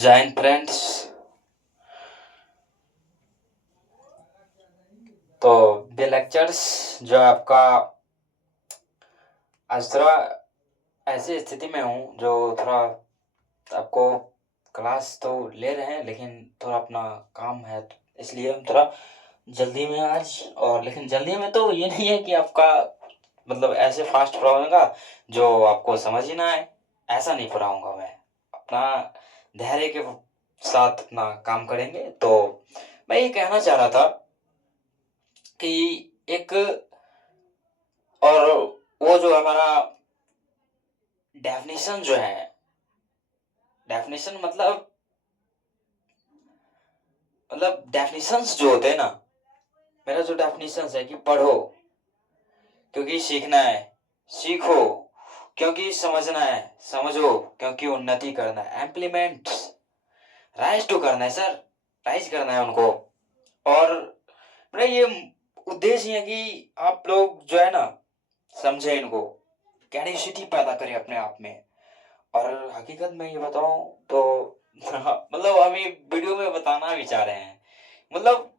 Jain friends. तो ये lectures जो है आपका आज थोड़ा ऐसी स्थिति में हूँ जो थोड़ा आपको क्लास तो ले रहे हैं, लेकिन थोड़ा अपना काम है तो इसलिए हम थोड़ा जल्दी में आज। और लेकिन जल्दी में तो ये नहीं है कि आपका मतलब ऐसे फास्ट पढ़ाऊंगा जो आपको समझ ही ना आए, ऐसा नहीं पढ़ाऊंगा मैं। अपना धैर्य के साथ अपना काम करेंगे। तो मैं ये कहना चाह रहा था कि एक और वो जो हमारा डेफिनेशन जो है, डेफिनेशन मतलब डेफिनेशंस जो होते हैं ना, मेरा जो डेफिनेशंस है कि पढ़ो क्योंकि सीखना है, सीखो क्योंकि समझना है, समझो क्योंकि उन्नति करना है, इम्प्लीमेंट राइज टू करना है सर, राइज करना है उनको। और मेरा ये उद्देश्य है कि आप लोग जो है ना समझे इनको, कैडेसिटी पैदा करें अपने आप में। और हकीकत में ये बताऊं तो मतलब हम ये वीडियो में बताना भी चाह रहे हैं। मतलब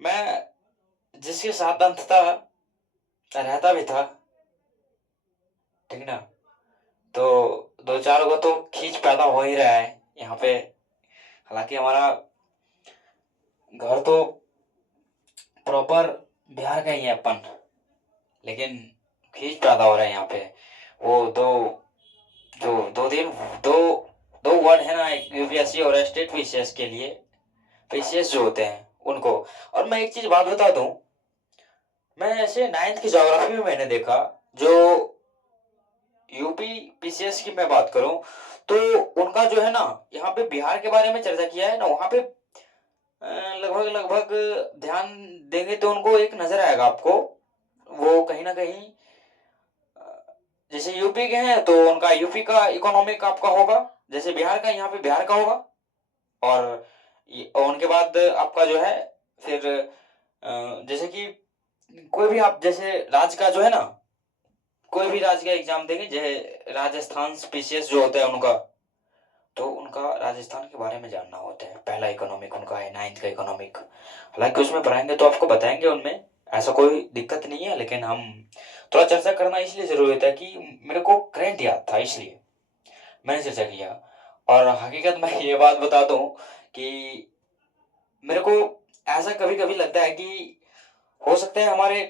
मैं जिसके साथ अंततः रहता भी था, ठीक ना, तो दो चार को तो खींच पैदा हो ही रहा है यहाँ पे। हालांकि हमारा घर तो प्रॉपर बिहार का ही है अपन, लेकिन खींच पैदा हो रहा है यहाँ पे। वो दो जो दो दिन दो दो वर्ड है ना, यूपीएससी और स्टेट पीसीएस के लिए, पीसीएस जो होते हैं उनको। और मैं एक चीज बात बता दूं, मैं ऐसे नाइन्थ की ज्योग्राफी में मैंने देखा, जो यूपी पीसीएस की मैं बात करूं तो उनका जो है ना, यहाँ पे बिहार के बारे में चर्चा किया है ना, वहां पे लगभग लगभग ध्यान देंगे तो उनको एक नजर आएगा आपको, वो कहीं ना कहीं जैसे यूपी के हैं तो उनका यूपी का इकोनॉमिक आपका होगा, जैसे बिहार का यहाँ पे बिहार का होगा। और और उनके बाद आपका जो है फिर जैसे कि कोई भी आप जैसे राज्य का जो है ना, कोई भी राज्य का एग्जाम देंगे, जैसे राजस्थान पीसीएस जो होता है उनका, तो उनका राजस्थान के बारे में जानना होता है। पहला इकोनॉमिक उनका है, नाइन्थ का इकोनॉमिक। हालांकि उसमें पढ़ाएंगे तो आपको बताएंगे उनमें, ऐसा कोई दिक्कत नहीं है, लेकिन हम थोड़ा चर्चा करना इसलिए जरूरी होता है कि मेरे को करंट याद था, इसलिए मैंने चर्चा किया। और हकीकत में ये बात बता दूं कि मेरे को ऐसा कभी कभी लगता है कि हो सकता है हमारे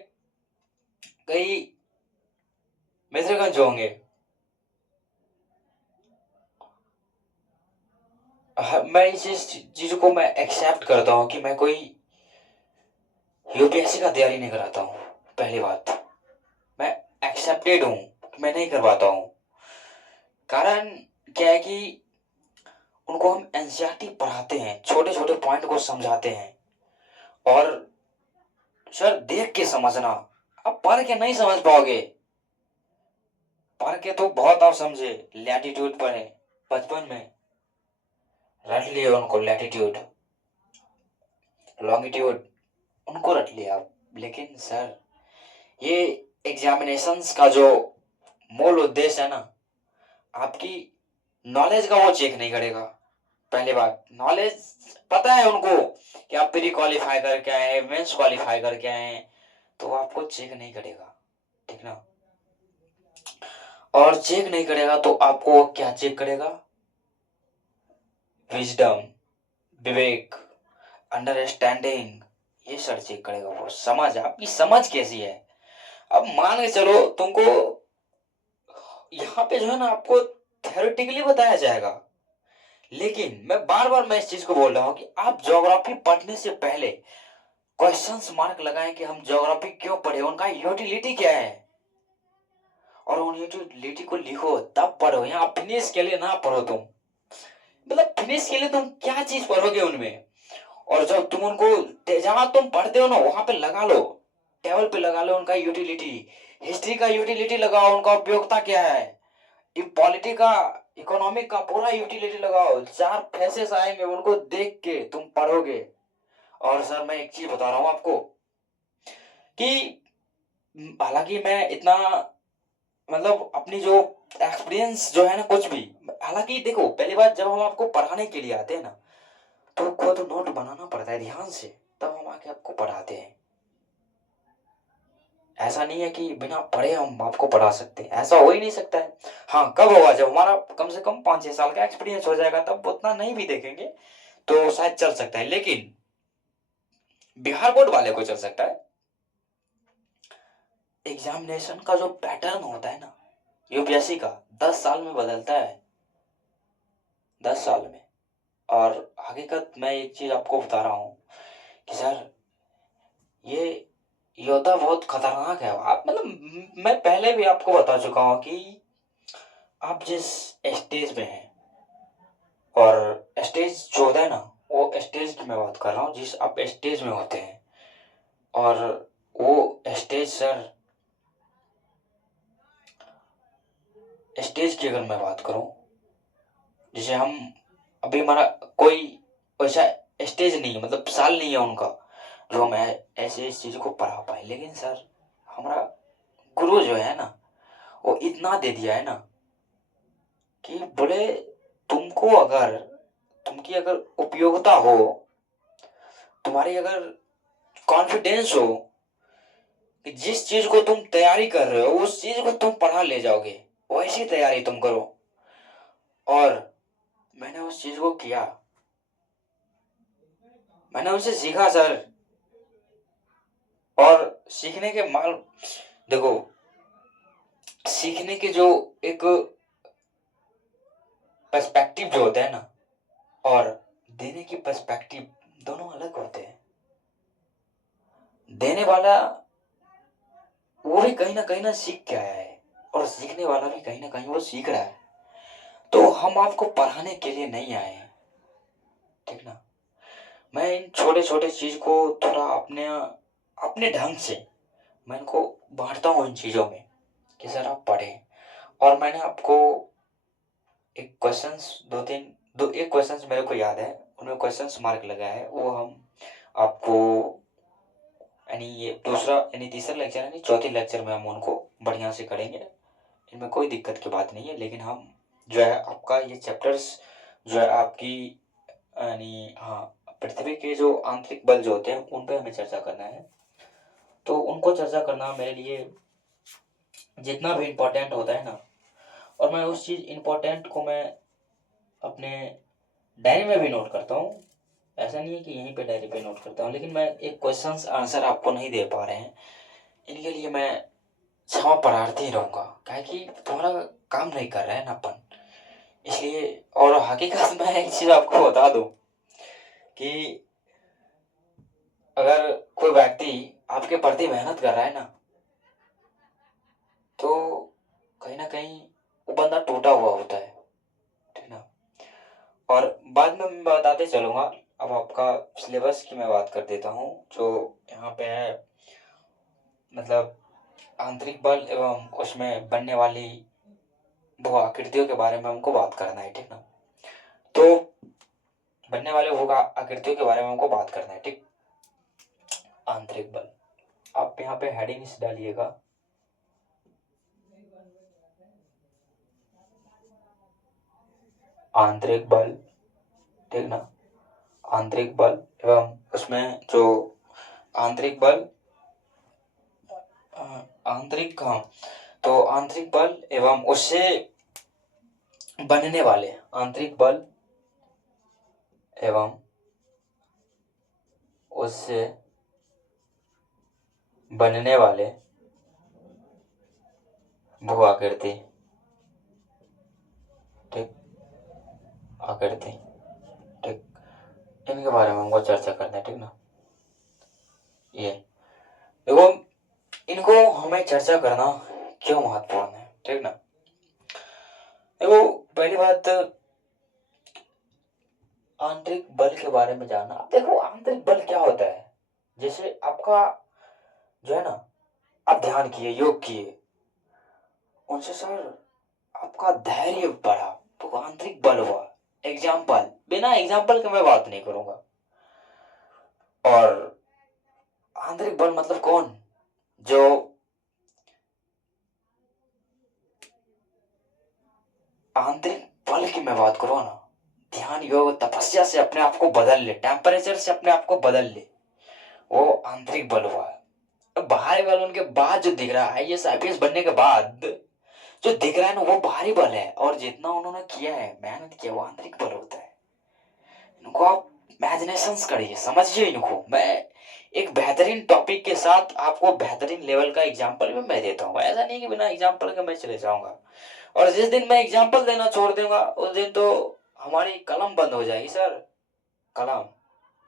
कई मित्रगण जो होंगे, मैं इस चीज को मैं एक्सेप्ट करता हूँ कि मैं कोई यूपीएससी का तैयारी नहीं कराता हूँ। पहली बात, मैं एक्सेप्टेड हूँ कि मैं नहीं करवाता हूँ। कारण क्या है कि उनको हम एनसीईआरटी पढ़ाते हैं, छोटे छोटे पॉइंट को समझाते हैं। और सर देख के समझना, आप पढ़ के नहीं समझ पाओगे। पढ़ के तो बहुत आप समझे, लैटिट्यूड पढ़े बचपन में, रट लिए उनको, लैटिट्यूड लॉन्गिट्यूड उनको रट लिया आप। लेकिन सर ये एग्जामिनेशंस का जो मूल उद्देश्य है ना, आपकी नॉलेज का वो चेक नहीं करेगा। पहली बात, नॉलेज पता है उनको कि आप प्री क्वालिफाई करके आए, मेंस क्वालिफाई करके आए, तो वो आपको चेक नहीं करेगा, ठीक ना। और चेक नहीं करेगा तो आपको वो क्या चेक करेगा? विजडम, विवेक, अंडरस्टैंडिंग, ये सर चेक करेगा। वो समझ, आपकी समझ कैसी है। अब मान के चलो तुमको यहाँ पे जो है ना आपको थ्योरेटिकली बताया जाएगा, लेकिन मैं इस चीज को बोल रहा हूँ कि आप ज्योग्राफी पढ़ने से पहले क्वेश्चंस मार्क लगाएं कि हम ज्योग्राफी क्यों पढ़े, उनका यूटिलिटी क्या है, और उन यूटिलिटी को लिखो तब पढ़ो। यहाँ फिनिश के लिए ना पढ़ो तुम, मतलब फिनिश के लिए तुम क्या चीज पढ़ोगे उनमें। और जब तुम उनको जहां तुम पढ़ते हो ना वहां पे लगा लो, टेबल पे लगा लो उनका यूटिलिटी। हिस्ट्री का यूटिलिटी लगाओ, उनका उपयोगिता क्या है। पॉलिटी का, इकोनॉमिक का पूरा यूटिलिटी लगाओ। चार फेसेस आएंगे, उनको देख के तुम पढ़ोगे। और सर मैं एक चीज बता रहा हूं आपको कि हालांकि मैं इतना मतलब अपनी जो एक्सपीरियंस जो है ना कुछ भी। हालांकि देखो, पहली बात जब हम आपको पढ़ाने के लिए आते हैं ना, तो खुद नोट बनाना पड़ता है ध्यान से, तब हम आके आपको पढ़ाते हैं। ऐसा नहीं है कि बिना पढ़े हम आपको पढ़ा सकते हैं, ऐसा हो ही नहीं सकता है। हाँ, कब होगा? जब हमारा कम से कम 5-6 साल का एक्सपीरियंस हो जाएगा, तब उतना नहीं भी देखेंगे तो शायद चल सकता है। लेकिन बिहार बोर्ड वाले को चल सकता है। एग्जामिनेशन का जो पैटर्न होता है ना यूपीएससी का, 10 साल में बदलता है, 10 साल में। और हकीकत मैं एक चीज आपको बता रहा हूँ कि सर, ये योद्धा बहुत खतरनाक है। आप मतलब मैं पहले भी आपको बता चुका हूँ कि आप जिस स्टेज पे हैं, और स्टेज जो होता है ना, वो स्टेज की मैं बात कर रहा हूँ जिस आप स्टेज में होते हैं। और वो स्टेज सर, स्टेज की अगर मैं बात करूँ, जैसे हम अभी हमारा कोई वैसा स्टेज नहीं है, मतलब साल नहीं है उनका, जो हम ऐसे इस चीज को पढ़ा पाए। लेकिन सर, हमारा गुरु जो है ना, वो इतना दे दिया है ना कि बोले, तुमको अगर तुमकी अगर उपयोगिता हो, तुम्हारी अगर कॉन्फिडेंस हो कि जिस चीज को तुम तैयारी कर रहे हो उस चीज को तुम पढ़ा ले जाओगे, वैसी तैयारी तुम करो। और मैंने उस चीज को किया, मैंने उनसे सीखा सर। और सीखने के माल, देखो, सीखने के जो एक पर्सपेक्टिव जो होता है ना, और देने की पर्सपेक्टिव, दोनों अलग होते हैं। देने वाला वो भी कहीं ना सीख के आया है, और सीखने वाला भी कहीं ना कहीं वो सीख रहा है। तो हम आपको पढ़ाने के लिए नहीं आए हैं, ठीक ना। मैं इन छोटे छोटे चीज को थोड़ा अपने अपने ढंग से मैं इनको बांटता हूँ इन चीजों में कि सर आप पढ़ें। और मैंने आपको एक क्वेश्चंस, दो तीन, दो एक क्वेश्चंस मेरे को याद है, उनमें क्वेश्चंस मार्क लगा है, वो हम आपको, यानी ये दूसरा यानी तीसरा लेक्चर है, यानी चौथी लेक्चर में हम उनको बढ़िया से करेंगे। इनमें कोई दिक्कत की बात नहीं है। लेकिन हम जो है आपका ये चैप्टर्स जो है आपकी, यानी हाँ, पृथ्वी के जो आंतरिक बल जो होते हैं उन पे हमें चर्चा करना है। तो उनको चर्चा करना मेरे लिए जितना भी इम्पोर्टेंट होता है ना, और मैं उस चीज़ इम्पोर्टेंट को मैं अपने डायरी में भी नोट करता हूँ। ऐसा नहीं है कि यहीं पे डायरी पे नोट करता हूँ, लेकिन मैं एक क्वेश्चंस आंसर आपको नहीं दे पा रहे हैं, इनके लिए मैं क्षमा प्रार्थी रहूँगा, क्या कि तुम्हारा काम नहीं कर रहा है ना अपन, इसलिए। और हकीकत में एक चीज़ आपको बता दूँ कि अगर कोई व्यक्ति आपके प्रति मेहनत कर रहा है ना, तो कहीं ना कहीं वो बंदा टूटा हुआ होता है, ठीक ना। और बाद में मैं बताते चलूँगा। अब आपका सिलेबस की मैं बात कर देता हूँ, जो यहाँ पे है, मतलब आंतरिक बल एवं उसमें बनने वाली भू आकृतियों के बारे में हमको बात करना है, ठीक ना। तो बनने वाले भू आकृतियों के बारे में हमको बात करना है, ठीक। आंतरिक बल, आप यहाँ पे हेडिंग्स डालिएगा। आंतरिक बल, ठीक ना। आंतरिक बल एवं उसमें जो आंतरिक बल, आंतरिक, हाँ, तो आंतरिक बल एवं उससे बनने वाले आंतरिक बल एवं उससे बनने वाले भू आकृति, ठीक, आकृति, ठीक, इनके बारे में हमको चर्चा करना है, ठीक ना। ये देखो, इनको हमें चर्चा करना क्यों महत्वपूर्ण है, ठीक ना। देखो, पहली बात, आंतरिक बल के बारे में जानना। अब देखो, आंतरिक बल क्या होता है, जैसे आपका जो है ना, आप ध्यान किए, योग किए, उनसे सर आपका धैर्य बढ़ा, तो आंतरिक बल हुआ। एग्जाम्पल, बिना एग्जाम्पल के मैं बात नहीं करूंगा। और आंतरिक बल मतलब कौन? जो आंतरिक बल की मैं बात करूँ ना, ध्यान योग तपस्या से अपने आप को बदल ले, टेम्परेचर से अपने आप को बदल ले, वो आंतरिक बल हुआ। अब बाहरी बल उनके बाद जो दिख रहा है, आईएएस आईपीएस बनने के बाद जो दिख रहा है ना, वो बाहरी बल है। और जितना उन्होंने किया है, मेहनत किया, वो आंतरिक बल होता है। इनको आप इमेजिनेशन करिए, समझिए इनको। मैं एक बेहतरीन टॉपिक के साथ आपको बेहतरीन लेवल का एग्जाम्पल भी मैं देता हूँ, ऐसा नहीं कि बिना एग्जाम्पल के मैं चले जाऊंगा। और जिस दिन मैं एग्जाम्पल देना छोड़ दूंगा, उस दिन तो हमारी कलम बंद हो जाएगी सर, कलम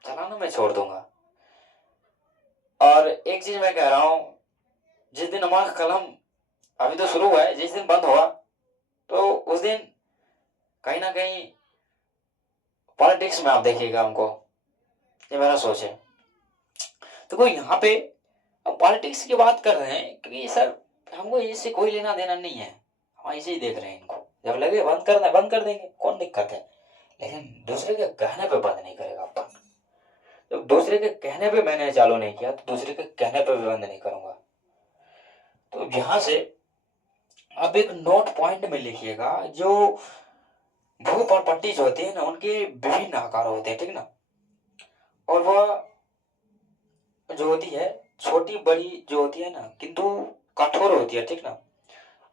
चलाना मैं छोड़ दूंगा। और एक चीज मैं कह रहा हूँ, जिस दिन हमारा कलम, अभी तो शुरू हुआ है, जिस दिन बंद हुआ तो उस दिन कहीं ना कहीं पॉलिटिक्स में आप देखिएगा हमको। ये मेरा सोच है। तो कोई यहाँ पे अब पॉलिटिक्स की बात कर रहे हैं, क्योंकि सर हमको इससे कोई लेना देना नहीं है, हम ऐसे ही देख रहे हैं इनको। जब लगे बंद करना है बंद कर देंगे, कौन दिक्कत है। लेकिन दूसरे के कहने पे बंद नहीं करेगा अपन। जब दूसरे के कहने पे मैंने चालू नहीं किया, तो दूसरे के कहने पे भी बंद नहीं करूंगा। तो यहाँ से अब एक नोट पॉइंट में लिखिएगा, जो भूप और पट्टी जो होती है ना, उनके विभिन्न आकार होते हैं, ठीक ना। और वह जो होती है छोटी बड़ी जो होती है ना, किंतु कठोर होती है, ठीक ना।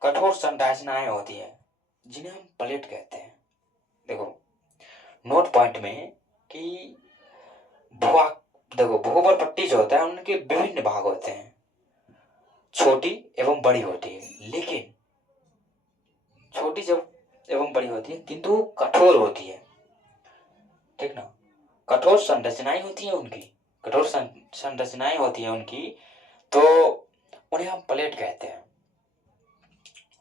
कठोर संरचनाएं होती है, जिन्हें हम प्लेट कहते हैं। देखो नोट पॉइंट में कि भुआ, देखो भूप और पट्टी जो होता है, उनके विभिन्न भाग होते हैं, छोटी एवं बड़ी होती है। लेकिन छोटी जब एवं बड़ी होती है, किंतु कठोर होती है, ठीक ना। कठोर संरचनाएं होती हैं उनकी, कठोर संरचनाएं होती हैं उनकी, तो उन्हें हम प्लेट कहते हैं।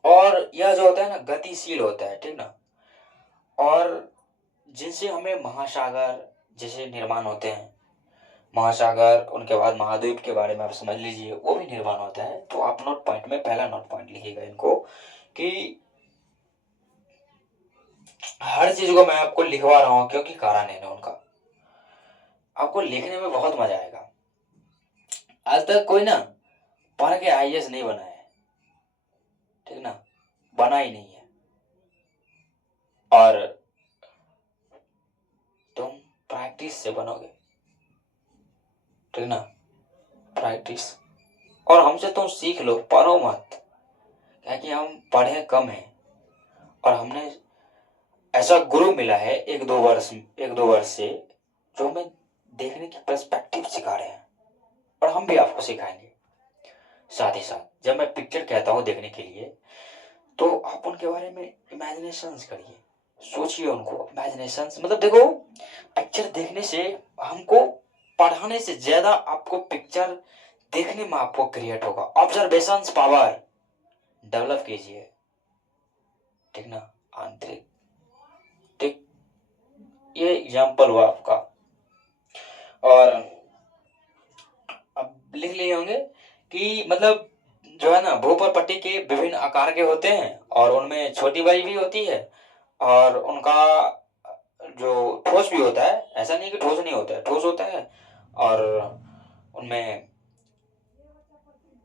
और यह जो होता है ना, गतिशील होता है, ठीक ना। और जिनसे हमें महासागर जैसे निर्माण होते हैं, महासागर, उनके बाद महाद्वीप के बारे में आप समझ लीजिए, वो भी निर्माण होता है। तो आप नोट पॉइंट में पहला नोट पॉइंट लिखिएगा इनको, कि हर चीज को मैं आपको लिखवा रहा हूं क्योंकि कारण है ना उनका, आपको लिखने में बहुत मजा आएगा। आज तक कोई ना पढ़ के आईएएस नहीं बना है, ठीक ना, बना ही नहीं है। और तुम प्रैक्टिस से बनोगे, ठीक ना, प्रैक्टिस। और हमसे तुम सीख लो, पढ़ो मत, क्या कि हम पढ़े कम हैं। और हमने ऐसा गुरु मिला है एक दो वर्ष से, जो हमें देखने की पर्सपेक्टिव सिखा रहे हैं, और हम भी आपको सिखाएंगे साथ ही साथ। जब मैं पिक्चर कहता हूँ देखने के लिए, तो आप उनके बारे में इमेजिनेशन करिए, सोचिए उनको। इमेजिनेशन मतलब देखो, पिक्चर देखने से हमको, पढ़ाने से ज्यादा आपको पिक्चर देखने में आपको क्रिएट होगा। ऑब्जर्वेशन पावर डेवलप कीजिए, ठीक ना, आंतरिक, ठीक। ये एग्जाम्पल हुआ आपका। और अब लिख लिए होंगे कि मतलब जो है ना, भूप और पट्टी के विभिन्न आकार के होते हैं, और उनमें छोटी बड़ी भी होती है। और उनका जो ठोस भी होता है, ऐसा नहीं कि ठोस नहीं होता है, ठोस होता है। और उनमें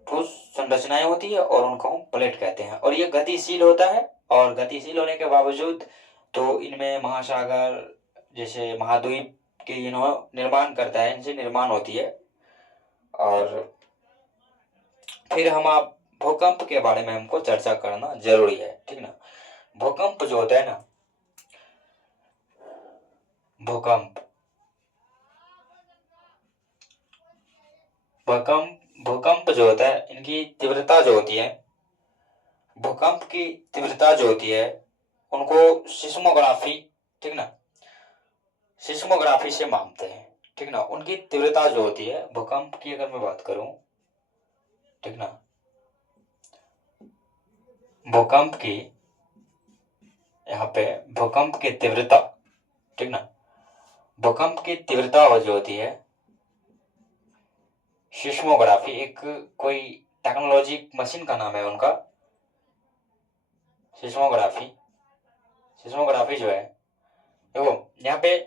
ठोस संरचनाएं होती है, और उनको हम प्लेट कहते हैं। और ये गतिशील होता है, और गतिशील होने के बावजूद तो इनमें महासागर जैसे महाद्वीप के निर्माण करता है, इनसे निर्माण होती है। और फिर हम आप भूकंप के बारे में हमको चर्चा करना जरूरी है, ठीक ना। भूकंप जो होता है ना, भूकंप भूकंप भूकंप जो होता है, इनकी तीव्रता जो होती है, भूकंप की तीव्रता जो होती है, उनको सिस्मोग्राफी, ठीक ना, सिस्मोग्राफी से मापते हैं, ठीक ना। उनकी तीव्रता जो होती है भूकंप की, अगर मैं बात करूं, ठीक ना, भूकंप की, यहाँ पे भूकंप की तीव्रता, ठीक ना, भूकंप की तीव्रता जो होती है, सिस्मोग्राफी, एक कोई टेक्नोलॉजी मशीन का नाम है उनका, सिस्मोग्राफी। सिस्मोग्राफी जो है, देखो यहाँ पे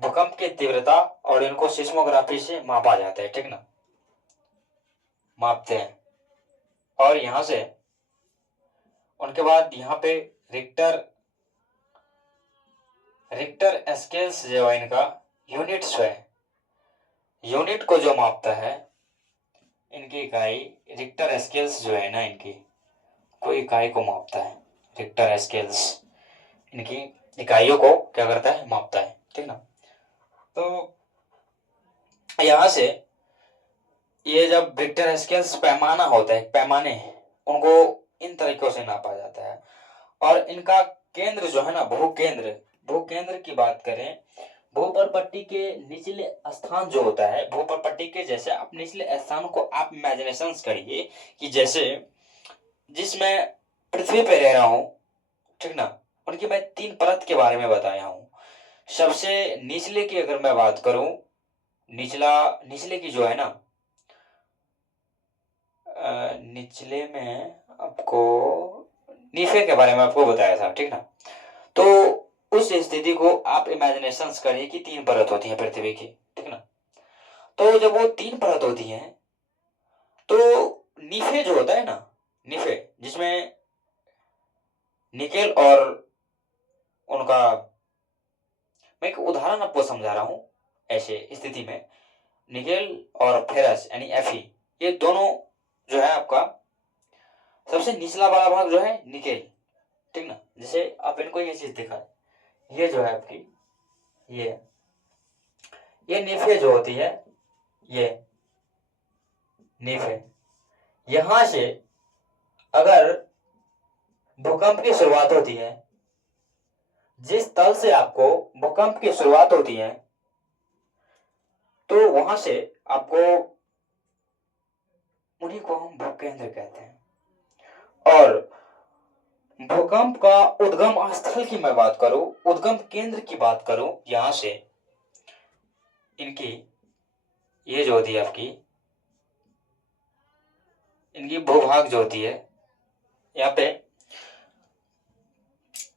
भूकंप की तीव्रता और इनको सिस्मोग्राफी से मापा जाता है, ठीक ना, मापते हैं। और यहाँ से उनके बाद यहाँ पे रिक्टर रिक्टर स्केल्स जो है इनका यूनिट्स है, यूनिट को जो मापता है इनकी इकाई, रिक्टर स्केल्स जो है ना इनकी, कोई इकाई को मापता है। रिक्टर स्केल्स इनकी इकाइयों को क्या करता है, मापता है, ठीक ना। तो यहां से ये जब रिक्टर स्केल्स पैमाना होता है, पैमाने उनको इन तरीकों से नापा जाता है। और इनका केंद्र जो है ना, भूकेंद्र, भूकेंद्र की बात करें, भूपर्पट्टी के निचले स्थान जो होता है, भूपर्पट्टी के जैसे आप निचले स्थान को आप इमेजिनेशन करिए कि जैसे जिसमें पृथ्वी पे रह रहा हूं, ठीक ना, उनकी मैं 3 परत के बारे में बताया हूं। सबसे निचले की अगर मैं बात करूं, निचले की जो है ना, निचले में आपको नीफे के बारे में आपको बताया था, ठीक ना। तो उस स्थिति को आप इमेजिनेशन करिए कि 3 परत होती है पृथ्वी की, ठीक ना। तो जब वो 3 परत होती हैं तो नीफे जो होता है ना, नीफे जिसमें निकेल और उनका, मैं एक उदाहरण आपको समझा रहा हूं। ऐसे स्थिति में निकेल और फेरस यानी Fe, ये दोनों जो है आपका सबसे निचला वाला भाग जो है निकेल, ठीक ना। जैसे आप इनको ये चीज दिखा, ये जो है आपकी, ये नीफे जो होती है, ये नीफे, यहां से अगर भूकंप की शुरुआत होती है, जिस तल से आपको भूकंप की शुरुआत होती है, तो वहां से आपको, उन्हीं को हम भूकेंद्र कहते हैं। और भूकंप का उद्गम स्थल की मैं बात करूं, उद्गम केंद्र की बात करूं, यहां से इनकी ये जो होती है आपकी, इनकी भूभाग जो होती है, यहाँ पे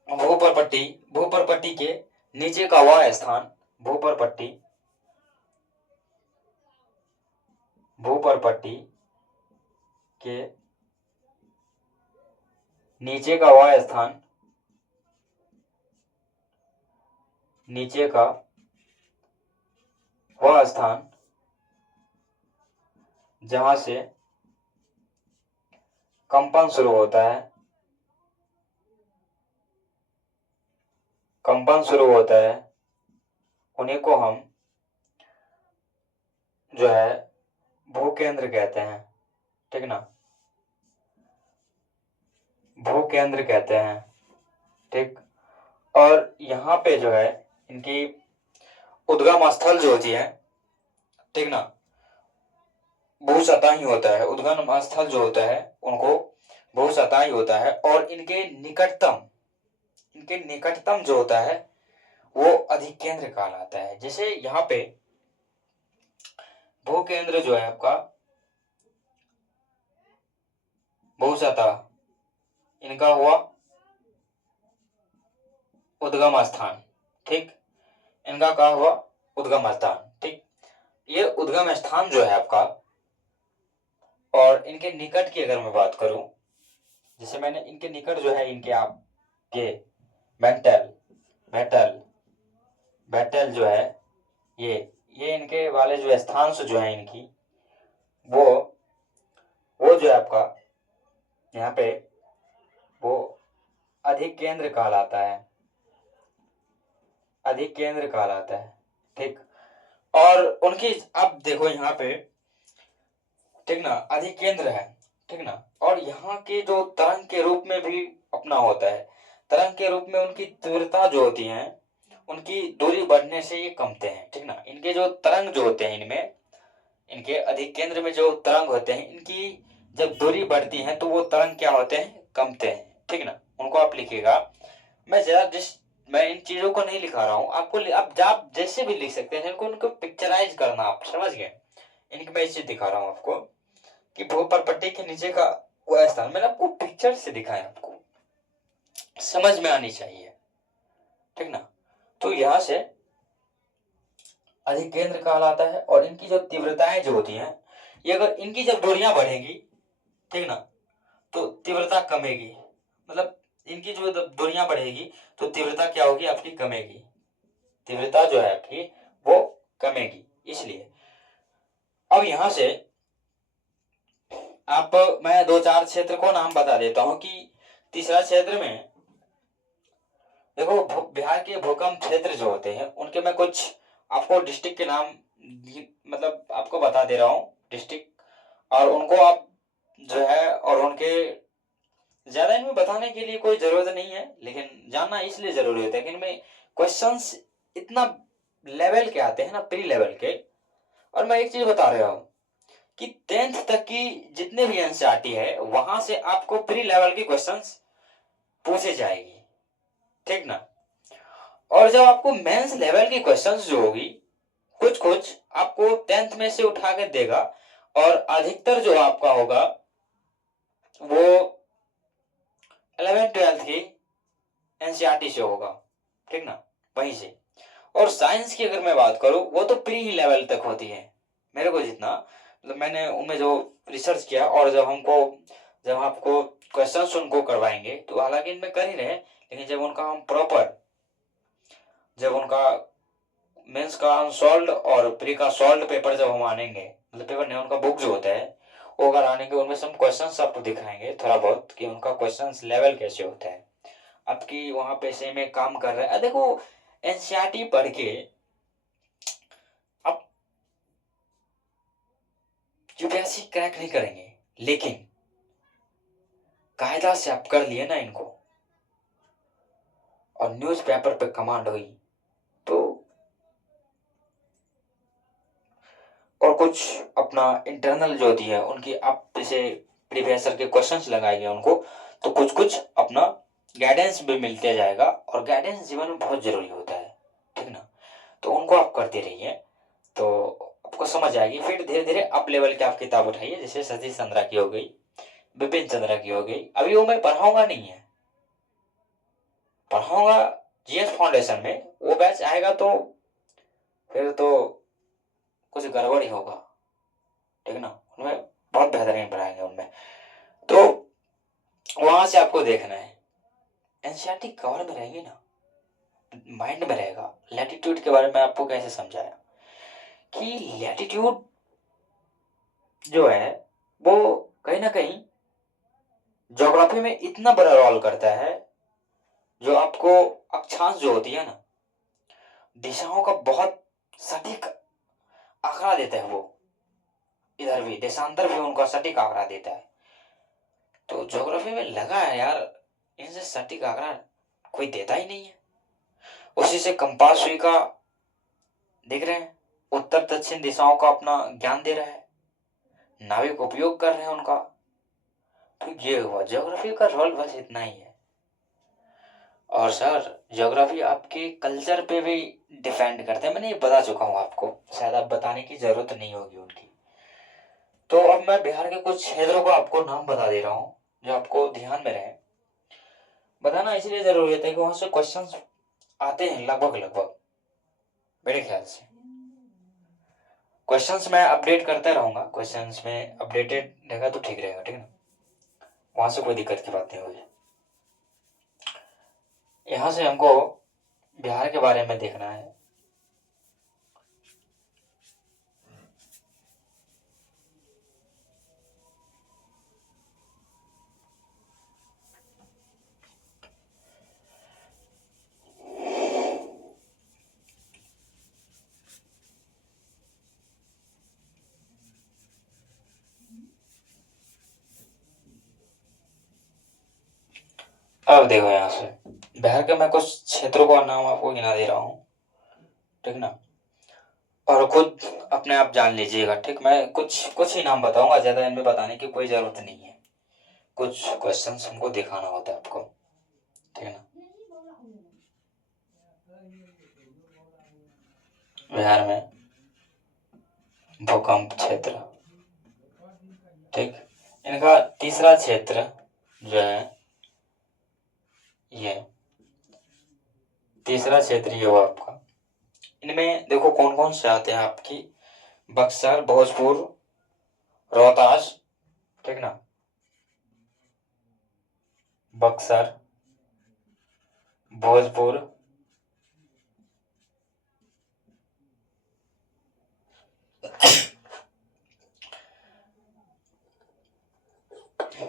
भूपरपट्टी, भूपरपट्टी के नीचे का वह स्थान, भूपरपट्टी, भूपरपट्टी के नीचे का वह स्थान, नीचे का वह स्थान जहां से कंपन शुरू होता है, कंपन शुरू होता है, उन्हीं को हम जो है भूकेंद्र कहते हैं, ठीक ना, भूकेंद्र कहते हैं, ठीक। और यहाँ पे जो है इनकी उद्गम स्थल जो होती है, ठीक ना, भूसतही होता है, उद्गम स्थल जो होता है उनको भूसतही होता है। और इनके निकटतम, इनके निकटतम जो होता है वो अधिकेंद्र कहलाता है। जैसे यहाँ पे भूकेंद्र जो है आपका, भूसतह, इनका हुआ उद्गम स्थान, ठीक, इनका कहा हुआ उद्गम स्थान, ठीक। ये उद्गम स्थान जो है आपका, और इनके निकट की अगर मैं बात करूं, जैसे मैंने इनके निकट जो है, इनके आपके मेंटल, मेटल, बैटल जो है, ये इनके वाले जो स्थान से जो है इनकी, वो वो जो है आपका यहाँ पे वो अधिक केंद्र कहलाता है, अधिक केंद्र कहलाता है, ठीक। और उनकी आप देखो यहाँ पे, ठीक ना, अधिक केंद्र है, ठीक ना। और यहाँ के जो तरंग के रूप में भी अपना होता है, तरंग के रूप में उनकी तीव्रता जो होती है, उनकी दूरी बढ़ने से ये कमते हैं, ठीक ना। इनके जो तरंग जो होते हैं, इनमें, इनके अधिक केंद्र में जो तरंग होते हैं, इनकी जब दूरी बढ़ती है तो वो तरंग क्या होते हैं, कमते हैं, ठीक ना। उनको आप लिखिएगा, मैं जरा जिस, मैं इन चीजों को नहीं लिखा रहा हूँ आपको, आप जैसे भी लिख सकते हैं, इनको उनको पिक्चराइज करना, आप समझ गए। इनकी मैं इस चीज दिखा रहा हूँ आपको कि भूपर्पट्टी के नीचे का वह स्थान, मैंने आपको पिक्चर से दिखाया, आपको समझ में आनी चाहिए, ठीक ना। तो यहां से अधिक केंद्र कहलाता है। और इनकी जो तीव्रताएं जो होती हैं, ये अगर इनकी जब दूरियां बढ़ेगी, ठीक ना, तो तीव्रता कमेगी, मतलब इनकी जो दूरियां बढ़ेगी तो तीव्रता क्या होगी आपकी, कमेगी, तीव्रता जो है आपकी वो कमेगी। इसलिए अब यहां से आप मैं दो चार क्षेत्र को नाम बता देता हूं कि तीसरा क्षेत्र में देखो बिहार के भूकंप क्षेत्र जो होते हैं उनके मैं कुछ आपको डिस्ट्रिक्ट के नाम मतलब आपको बता दे रहा हूँ डिस्ट्रिक्ट, और उनको आप जो है और उनके ज्यादा इनमें बताने के लिए कोई जरूरत नहीं है, लेकिन जानना इसलिए जरूरी होता है कि इनमें क्वेश्चंस इतना लेवल के आते हैं ना, प्री लेवल के। और मैं एक चीज बता रहा हूँ कि 10th तक की जितने भी एनसीईआरटी है वहां से आपको प्री लेवल की क्वेश्चंस पूछे जाएगी, ठीक ना। और जब आपको मेंस लेवल की क्वेश्चंस जो होगी कुछ कुछ आपको 10th में से उठा के देगा, और अधिकतर जो आपका होगा वो 11th 12th की एनसीईआरटी से होगा, ठीक ना, वहीं से। और साइंस की अगर मैं बात करूं वो तो प्री लेवल तक होती है, मेरे को जितना मतलब मैंने उनमें जो रिसर्च किया, और जब आपको क्वेश्चंस उनको करवाएंगे तो हालांकि इनमें कर ही रहे, लेकिन जब उनका हम प्रॉपर जब उनका मेंस का अनसॉल्व और प्री का सॉल्व पेपर जब हम आनेंगे, मतलब पेपर नहीं, उनका बुक जो होता है वो अगर आनेंगे, उनमें से हम क्वेश्चंस आपको दिखाएंगे थोड़ा बहुत कि उनका क्वेश्चंस लेवल कैसे होता है, आपकी वहां पे से में काम कर रहा है। देखो एनसीईआरटी पढ़ के आप यूपीएससी क्रैक नहीं करेंगे, लेकिन कायदा से आप कर लिए ना इनको और न्यूज़पेपर पे कमांड हुई तो, और कुछ अपना इंटरनल जो होती है उनकी आप जैसे प्रीवियसर के क्वेश्चंस लगाएंगे उनको, तो कुछ कुछ अपना गाइडेंस भी मिलते जाएगा, और गाइडेंस जीवन में बहुत जरूरी होता है, ठीक ना। तो उनको आप करते रहिए तो आपको समझ आएगी। फिर धीरे धीरे अप लेवल की आप किताब उठाइए, जैसे सतीश चंद्रा की हो गई, विपिन चंद्रा की हो गई। अभी वो मैं पढ़ाऊंगा नहीं है, पढ़ाऊंगा जीएस फाउंडेशन में, वो बैच आएगा तो फिर तो कुछ गड़बड़ ही होगा, ठीक ना। उनमें बहुत बेहतरीन पढ़ाएंगे उनमें, तो वहां से आपको देखना है। एनसीईआरटी कवर में रहेगी ना, माइंड में रहेगा। लैटिट्यूड के बारे में आपको कैसे समझाया कि लैटिट्यूड जो है वो कहीं ना कहीं ज्योग्राफी में इतना बड़ा रोल करता है, जो आपको अक्षांश जो होती है ना, दिशाओं का बहुत सटीक आंकड़ा देता है वो, इधर भी देशांतर भी उनका सटीक आंकड़ा देता है। तो ज्योग्राफी में लगा है यार, इनसे सटीक आंकड़ा कोई देता ही नहीं है। उसी से कंपास सुई का देख रहे हैं, उत्तर दक्षिण दिशाओं का अपना ज्ञान दे रहा है, नाविक उपयोग कर रहे हैं उनका। तो ये हुआ ज्योग्राफी का रोल, बस इतना ही है। और सर ज्योग्राफी आपके कल्चर पे भी डिपेंड करता है, मैंने ये बता चुका हूँ आपको, शायद आप बताने की जरूरत नहीं होगी उनकी। तो अब मैं बिहार के कुछ क्षेत्रों को आपको नाम बता दे रहा हूँ जो आपको ध्यान में रहे। बताना इसलिए जरूरी होता है कि वहां से क्वेश्चंस आते हैं लगभग लगभग, मेरे ख्याल से। क्वेश्चंस मैं अपडेट करता रहूंगा, क्वेश्चंस में अपडेटेड रहेगा तो ठीक रहेगा, ठीक है ना, वहां से कोई दिक्कत की बात नहीं होगी। यहाँ से हमको बिहार के बारे में देखना है। अब देखो यहाँ से बिहार के मैं कुछ क्षेत्रों का नाम आपको गिना दे रहा हूँ, ठीक ना, और खुद अपने आप जान लीजिएगा, ठीक। मैं कुछ कुछ ही नाम बताऊंगा, ज्यादा इनमें बताने की कोई जरूरत नहीं है, कुछ क्वेश्चंस हमको दिखाना होता है आपको, ठीक है ना। बिहार में भूकंप क्षेत्र, ठीक। इनका तीसरा क्षेत्र जो है, ये तीसरा क्षेत्र ये हुआ आपका। इनमें देखो कौन कौन से आते हैं आपकी, बक्सर, भोजपुर, रोहतास, ठीक ना, बक्सर, भोजपुर,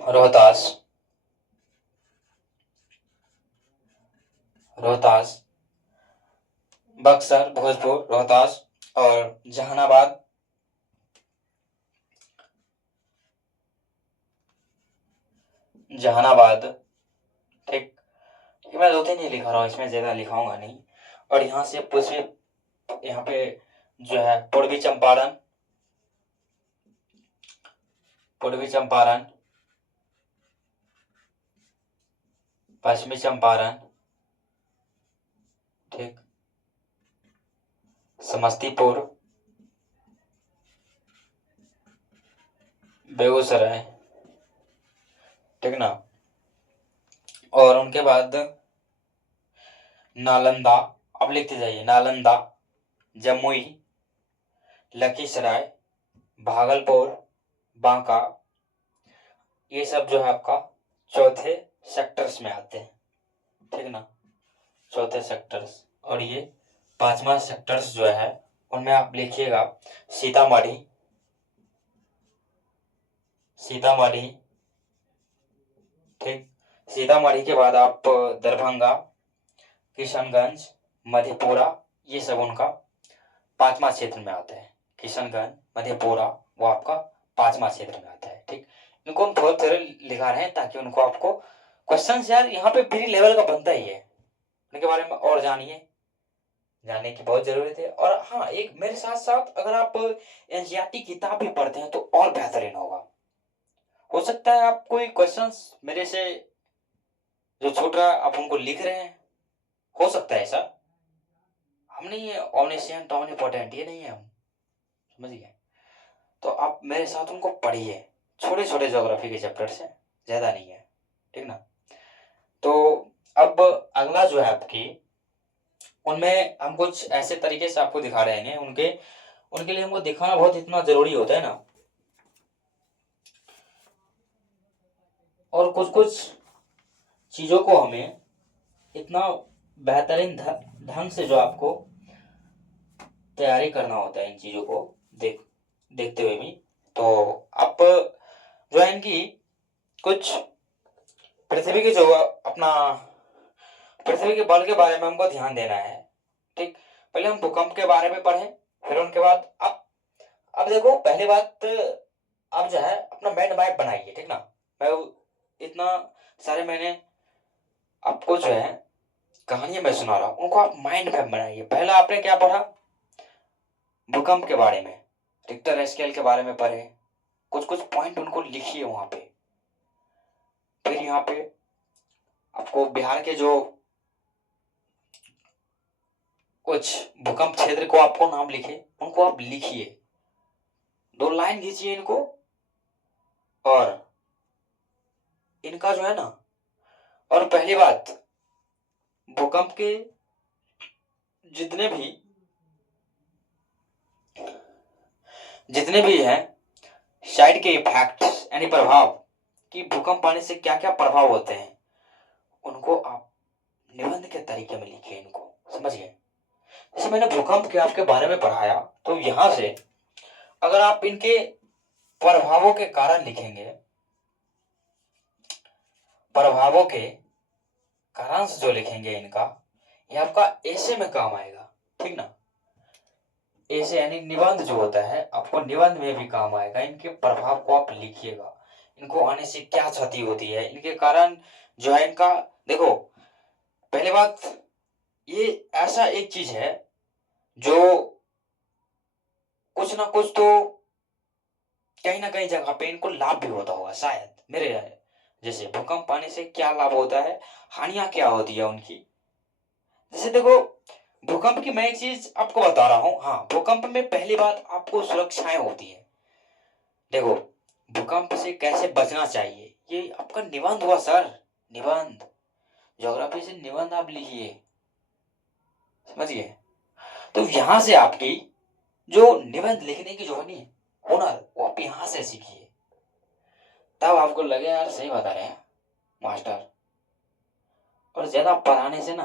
रोहतास, रोहतास, बक्सर, भोजपुर, रोहतास और जहानाबाद, जहानाबाद। ठीक, ये मैं 2-3 ही लिखा रहा हूँ, इसमें ज्यादा लिखाऊंगा नहीं। और यहाँ से पूछिए, यहाँ पे जो है पूर्वी चंपारण, पूर्वी चंपारण, पश्चिमी चंपारण, ठीक, समस्तीपुर, बेगूसराय, ठीक ना। और उनके बाद नालंदा, अब लिखते जाइए, नालंदा, जमुई, लखीसराय, भागलपुर, बांका, ये सब जो है आपका चौथे सेक्टर्स में आते हैं, ठीक ना, चौथे सेक्टर्स। और ये 5वां सेक्टर्स जो है उनमें आप लिखिएगा सीतामढ़ी, सीतामढ़ी, ठीक, सीतामढ़ी के बाद आप दरभंगा, किशनगंज, मधेपुरा, ये सब उनका 5वां क्षेत्र में आता है। किशनगंज, मधेपुरा, वो आपका 5वां क्षेत्र में आता है, ठीक। इनको हम थोड़े थोड़े लिखा रहे हैं ताकि उनको आपको क्वेश्चन यार यहाँ पे प्री लेवल का बनता ही है, उनके बारे में और जानिए, जानने की बहुत जरूरत है। और हाँ, एक मेरे साथ साथ अगर आप एनसीईआरटी किताब भी पढ़ते हैं तो और बेहतरीन होगा। हो सकता है आप कोई क्वेश्चंस मेरे से जो छूट रहा है आप उनको लिख रहे हैं, हो सकता है ऐसा। हम नहीं है ऑमनिशिएंट ऑमनिपोटेंट, ये नहीं है हम, समझिए। तो आप मेरे साथ उनको पढ़िए, छोटे छोटे ज्योग्राफी के चैप्टर से, ज्यादा नहीं है, ठीक ना। तो अब अगला जो है आपकी, उनमें हम कुछ ऐसे तरीके से आपको दिखा रहे हैं, उनके उनके लिए हमको दिखाना बहुत इतना जरूरी होता है ना। और कुछ कुछ चीजों को हमें इतना बेहतरीन ढंग से जो आपको तैयारी करना होता है इन चीजों को देखते हुए भी। तो आप जो है इनकी कुछ पृथ्वी के जो अपना पृथ्वी के बल के बारे में हमको ध्यान देना है, ठीक। पहले हम भूकंप के बारे में पढ़े, फिर उनके बाद अब देखो, पहली बात आप जो है अपना माइंड मैप बनाइए, ठीक ना। मैं इतना सारे मैंने आपको जो है कहानियां मैं सुना रहा हूं, उनको आप माइंड मैप बनाइए। पहला आपने क्या पढ़ा, भूकंप के बारे में, रिक्टर स्केल के बारे में पढ़े, कुछ कुछ पॉइंट उनको लिखिए वहां पे। फिर यहाँ पे आपको बिहार के जो कुछ भूकंप क्षेत्र को आपको नाम लिखे, उनको आप लिखिए, 2 लाइन खींचिए इनको। और इनका जो है ना, और पहली बात, भूकंप के जितने भी जितने भी हैं साइड के इफेक्ट्स यानी प्रभाव, कि भूकंप आने से क्या क्या प्रभाव होते हैं, उनको आप निबंध के तरीके में लिखिए इनको, समझिए। जैसे मैंने भूकंप के आपके बारे में पढ़ाया, तो यहां से अगर आप इनके प्रभावों के कारण लिखेंगे, प्रभावों के कारण जो लिखेंगे इनका, ये आपका ऐसे में काम आएगा, ठीक ना। ऐसे यानी निबंध जो होता है, आपको निबंध में भी काम आएगा। इनके प्रभाव को आप लिखिएगा, इनको आने से क्या क्षति होती है, इनके कारण जो है इनका, देखो पहली बात, ये ऐसा एक चीज है जो कुछ ना कुछ तो कहीं ना कहीं जगह पे इनको लाभ भी होता होगा शायद, मेरे जैसे भूकंप आने से क्या लाभ होता है, हानियां क्या होती है उनकी। जैसे देखो, भूकंप की मैं एक चीज आपको बता रहा हूँ, हाँ, भूकंप में पहली बात आपको सुरक्षाएं होती है। देखो, भूकंप से कैसे बचना चाहिए, ये आपका निबंध हुआ सर, निबंध, ज्योग्राफी से निबंध आप लिखिए, समझिए। तो यहां से आपकी जो निबंध लिखने की जो है नहीं हुनर, वो आप यहां से सीखिए, तब आपको लगे यार सही बता रहे हैं मास्टर। और ज्यादा पढ़ाने से ना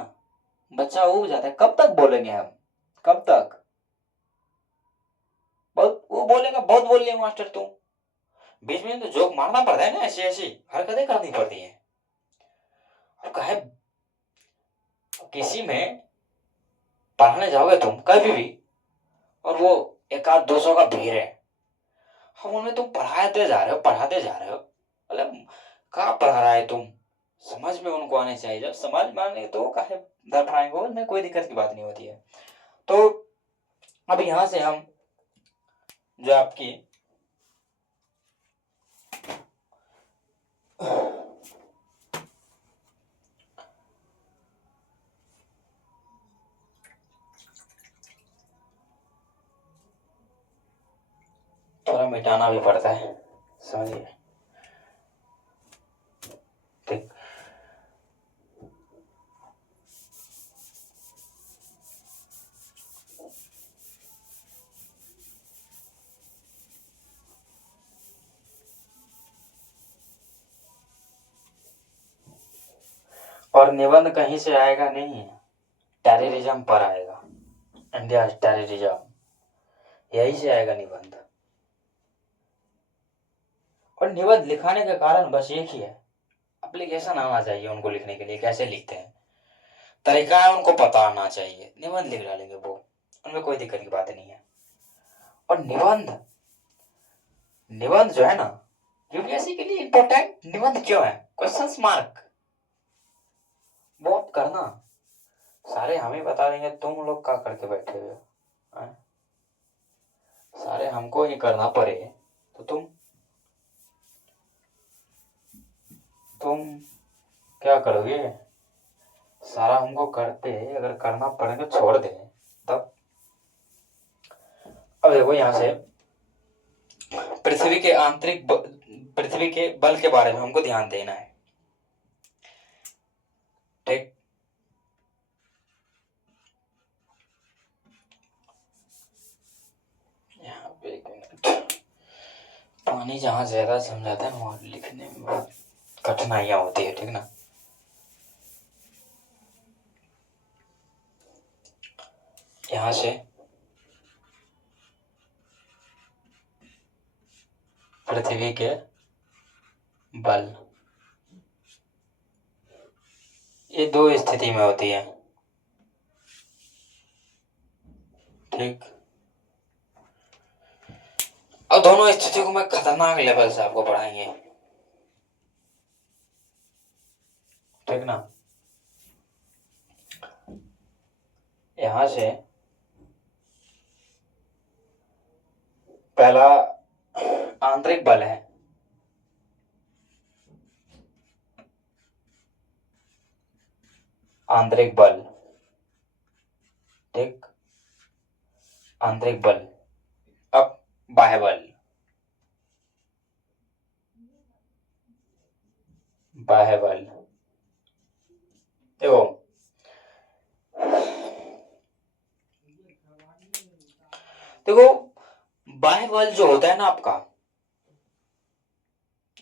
बच्चा उब जाता है, कब तक बोलेंगे हम, कब तक, बहुत वो बोलेगा, बहुत बोल लिया मास्टर तुम। बीच में तो जोक मारना पड़ता है ना, ऐसी ऐसी हरकतें करनी पड़ती हैं। अब कहे किसी में पढ़ाने जाओगे तुम कभी भी, और वो एक आध 200 का भीड़ है, हम उन्हें तुम पढ़ाते जा रहे हो, पढ़ाते जा रहे हो, मतलब कहाँ पढ़ा रहा है तुम, समझ में उनको आने चाहिए। जब समझ में आने तो काहे दर पढ़ाएंगे, उनमें कोई दिक्कत की बात नहीं होती है। तो अब यहाँ से हम जो आपकी थोड़ा मिटाना भी पड़ता है, समझिए, ठीक। और निबंध कहीं से आएगा नहीं, टेररिज्म पर आएगा, इंडिया टेररिज्म, यही से आएगा निबंध। और निबंध लिखाने का कारण बस एक ही है, एप्लीकेशन आना चाहिए उनको लिखने के लिए, कैसे लिखते हैं, तरीका है उनको पता आना चाहिए, निबंध लिख डालेंगे वो, उनमें कोई दिक्कत की बात नहीं है। और निबंध निबंध जो है ना, यूपीएससी के लिए इंपॉर्टेंट निबंध क्यों है, क्वेश्चंस मार्क, वो आप करना, सारे हमें बता देंगे, तुम लोग क्या करके बैठे हुए हो, सारे हमको ही करना पड़े तो तुम क्या करोगे, सारा हमको करते, अगर करना पड़ेगा छोड़ दे तब। अब देखो यहाँ से पृथ्वी के पृथ्वी के बल के बारे में हमको ध्यान देना है, ठीक। यहाँ पे एक मिनट, पानी जहाँ ज्यादा जम जाता है वहां लिखने में बहुत कठिनाइयां होती है, ठीक ना। यहाँ से पृथ्वी के बल, ये दो स्थिति में होती है, ठीक। और दोनों स्थिति को मैं खतरनाक लेवल से आपको पढ़ाएंगे, ठीक ना। यहां से पहला आंतरिक बल है, आंतरिक बल, ठीक, आंतरिक बल। अब बाह्य बल, बाह्य बल, देखो देखो बाह्य बल जो होता है ना आपका,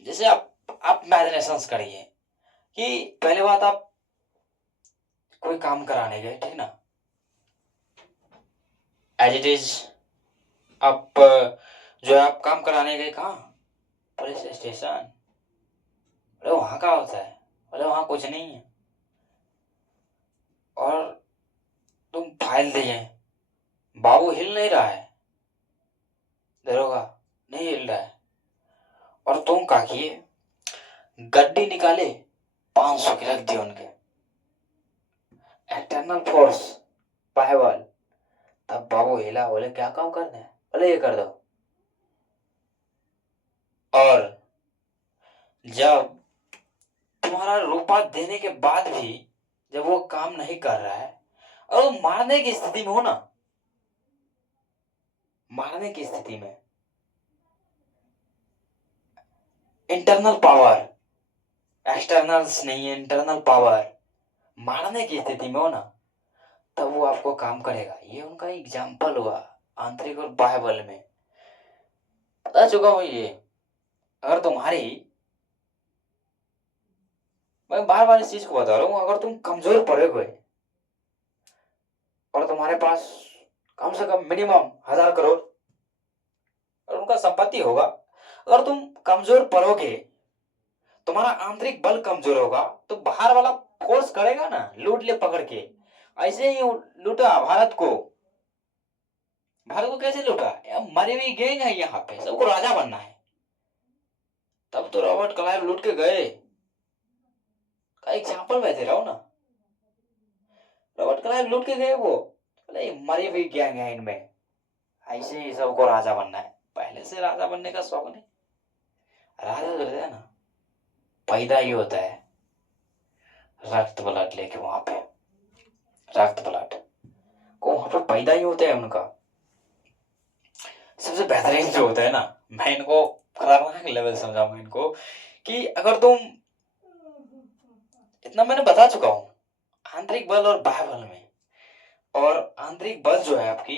जैसे आप इमेजिनेशन करिए कि पहले बात आप कोई काम कराने गए, ठीक ना, एज इट इज आप जो है आप काम कराने गए कहाँ, पुलिस स्टेशन, अरे वहां का होता है, अरे वहां कुछ नहीं है, और तुम फाइल दिए, बाबू हिल नहीं रहा है, दरोगा नहीं हिल रहा है, और तुम क्या किए, गड्डी निकाले 500 की रख दी उनके, एक्सटर्नल फोर्स, बाह्य बल, तब बाबू हिला, बोले क्या काम करना है, बोले ये कर दो। और जब तुम्हारा रुपया देने के बाद भी जब वो काम नहीं कर रहा है, और वो मारने की स्थिति में हो ना, मारने की स्थिति में, इंटरनल पावर, एक्सटर्नल्स नहीं है, इंटरनल पावर, मारने की स्थिति में हो ना, तब वो आपको काम करेगा। ये उनका एग्जाम्पल हुआ आंतरिक और बाह्य बल में, बता चुका हूं ये। अगर तुम्हारी, मैं बार बार इस चीज को बता रहा हूं, अगर तुम कमजोर पड़े हुए और तुम्हारे पास कम से कम मिनिमम 1000 करोड़, उनका संपत्ति होगा। अगर तुम कमजोर पड़ोगे, तुम्हारा आंतरिक बल कमजोर होगा, तो बाहर वाला फोर्स करेगा ना, लूट ले पकड़ के। ऐसे ही लूटा भारत को। भारत को कैसे लूटा? मरी हुई गैंग है यहाँ पे, सबको राजा बनना है। तब तो रॉबर्ट क्लाइव लूट के गए। का एग्जाम्पल मैं दे रहा हूं ना। रॉबर्ट क्लाइव लूट के गए, वो बोले मरी हुई गैंग है इनमें, ऐसे ही सबको राजा बनना है। पहले से राजा बनने का शौक नहीं। राजा जो है ना, पैदा ही होता है रक्त ब्लड लेके। वहां पे रक्त ब्लड को वहां पे पैदा ही होता है उनका। सबसे बेहतरीन जो होता है ना, मैं इनको खतरनाक लेवल समझाऊंगा इनको, कि अगर तुम, इतना मैंने बता चुका हूं आंतरिक बल और बाह्य बल में। और आंतरिक बल जो है आपकी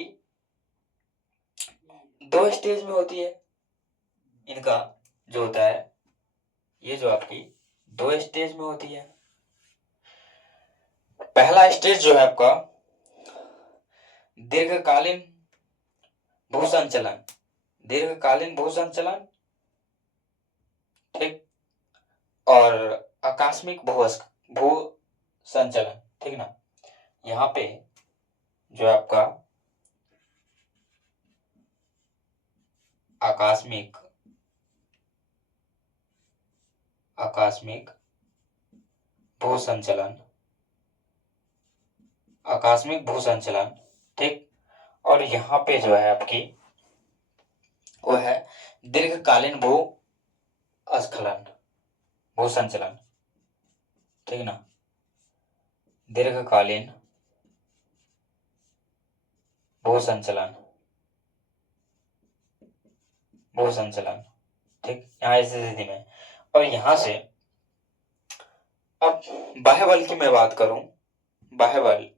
2 स्टेज में होती है। इनका जो होता है, ये जो आपकी 2 स्टेज में होती है। पहला स्टेज जो है आपका दीर्घकालीन भूसंचलन। दीर्घकालीन भूसंचलन, ठीक। और आकस्मिक भूसंचलन, ठीक ना। यहाँ पे जो है आपका आकस्मिक भूसंचलन, आकस्मिक भूसंचलन, ठीक। और यहाँ पे जो है आपकी वो है दीर्घकालीन भूस्खलन, भूसंचलन, ठीक ना। दीर्घकालीन भूसंचलन, भूसंचलन, ठीक। यहाँ इस स्थिति में। और यहां से अब बाह्य बल की मैं बात करूं, बाह्य बल,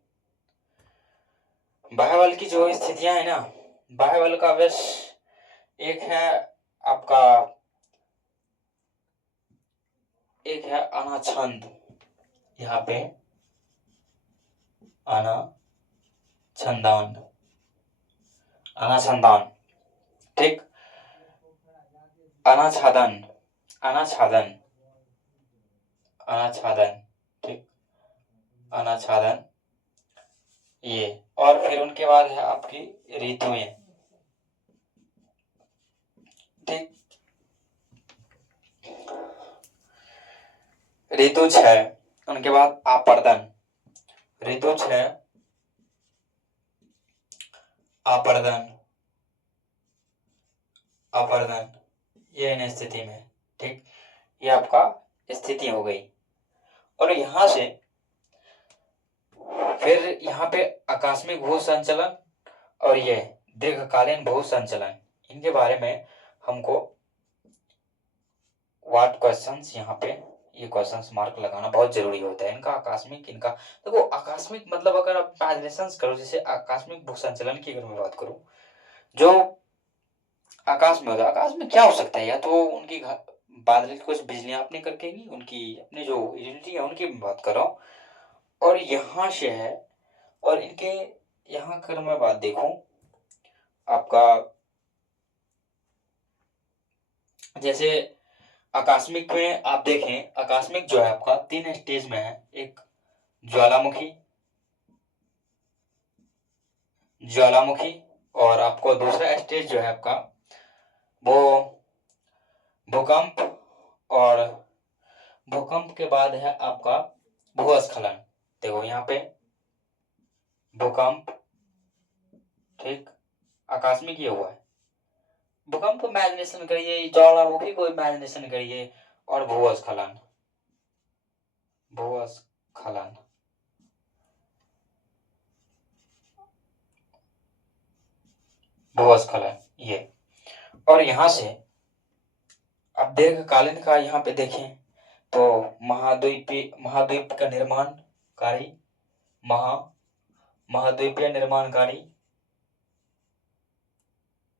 बाह्य बल की जो स्थितियां है ना, बाह्य बल का बस एक है आपका, एक है अनाछंद। यहाँ पे अनाछंदान, अनाछंदान, ठीक। अनाच्छादन, अनाच्छादन, अनाच्छादन, ठीक। अनाच्छादन, ये। और फिर उनके बाद है आपकी ऋतुएं, ठीक। ऋतु 6, उनके बाद आपर्दन। ऋतु 6, आपर्दन, आपर्दन, ये इन स्थिति में, ठीक। ये आपका स्थिति हो गई। और यहां से फिर यहाँ पे आकस्मिक भू संचलन और ये दीर्घकालीन भू संचलन, इनके बारे में हमको व्हाट क्वेश्चंस, यहाँ पे ये क्वेश्चंस मार्क लगाना बहुत जरूरी होता है। इनका आकस्मिक, इनका देखो आकस्मिक मतलब अगर आप इमेजिनेशन करो, जैसे आकस्मिक भू संचलन की अगर मैं बात करूं, जो आकाश में होता है, आकाश में क्या हो सकता है? या तो उनकी बादल की कुछ बिजलियां अपने करके ही, उनकी अपनी जो यूनिटी है उनकी बात कर रहा हूँ। और यहाँ से है, और इनके यहाँ अगर मैं बात देखूं आपका, जैसे आकस्मिक में आप देखें, आकस्मिक जो है आपका 3 स्टेज में है। एक ज्वालामुखी, ज्वालामुखी, और आपको दूसरा स्टेज जो है आपका वो भूकंप, और भूकंप के बाद है आपका भूस्खलन। देखो यहाँ पे भूकंप, ठीक, आकस्मिक ये हुआ है। भूकंप को इमेजिनेशन करिए, ज्वालामुखी को इमेजिनेशन करिए, और भूस्खलन, भूस्खलन, भूस्खलन, ये। और यहां से अब दीर्घकालीन का यहाँ पे देखें तो महाद्वीप का निर्माणकारी, महाद्वीपीय निर्माणकारी,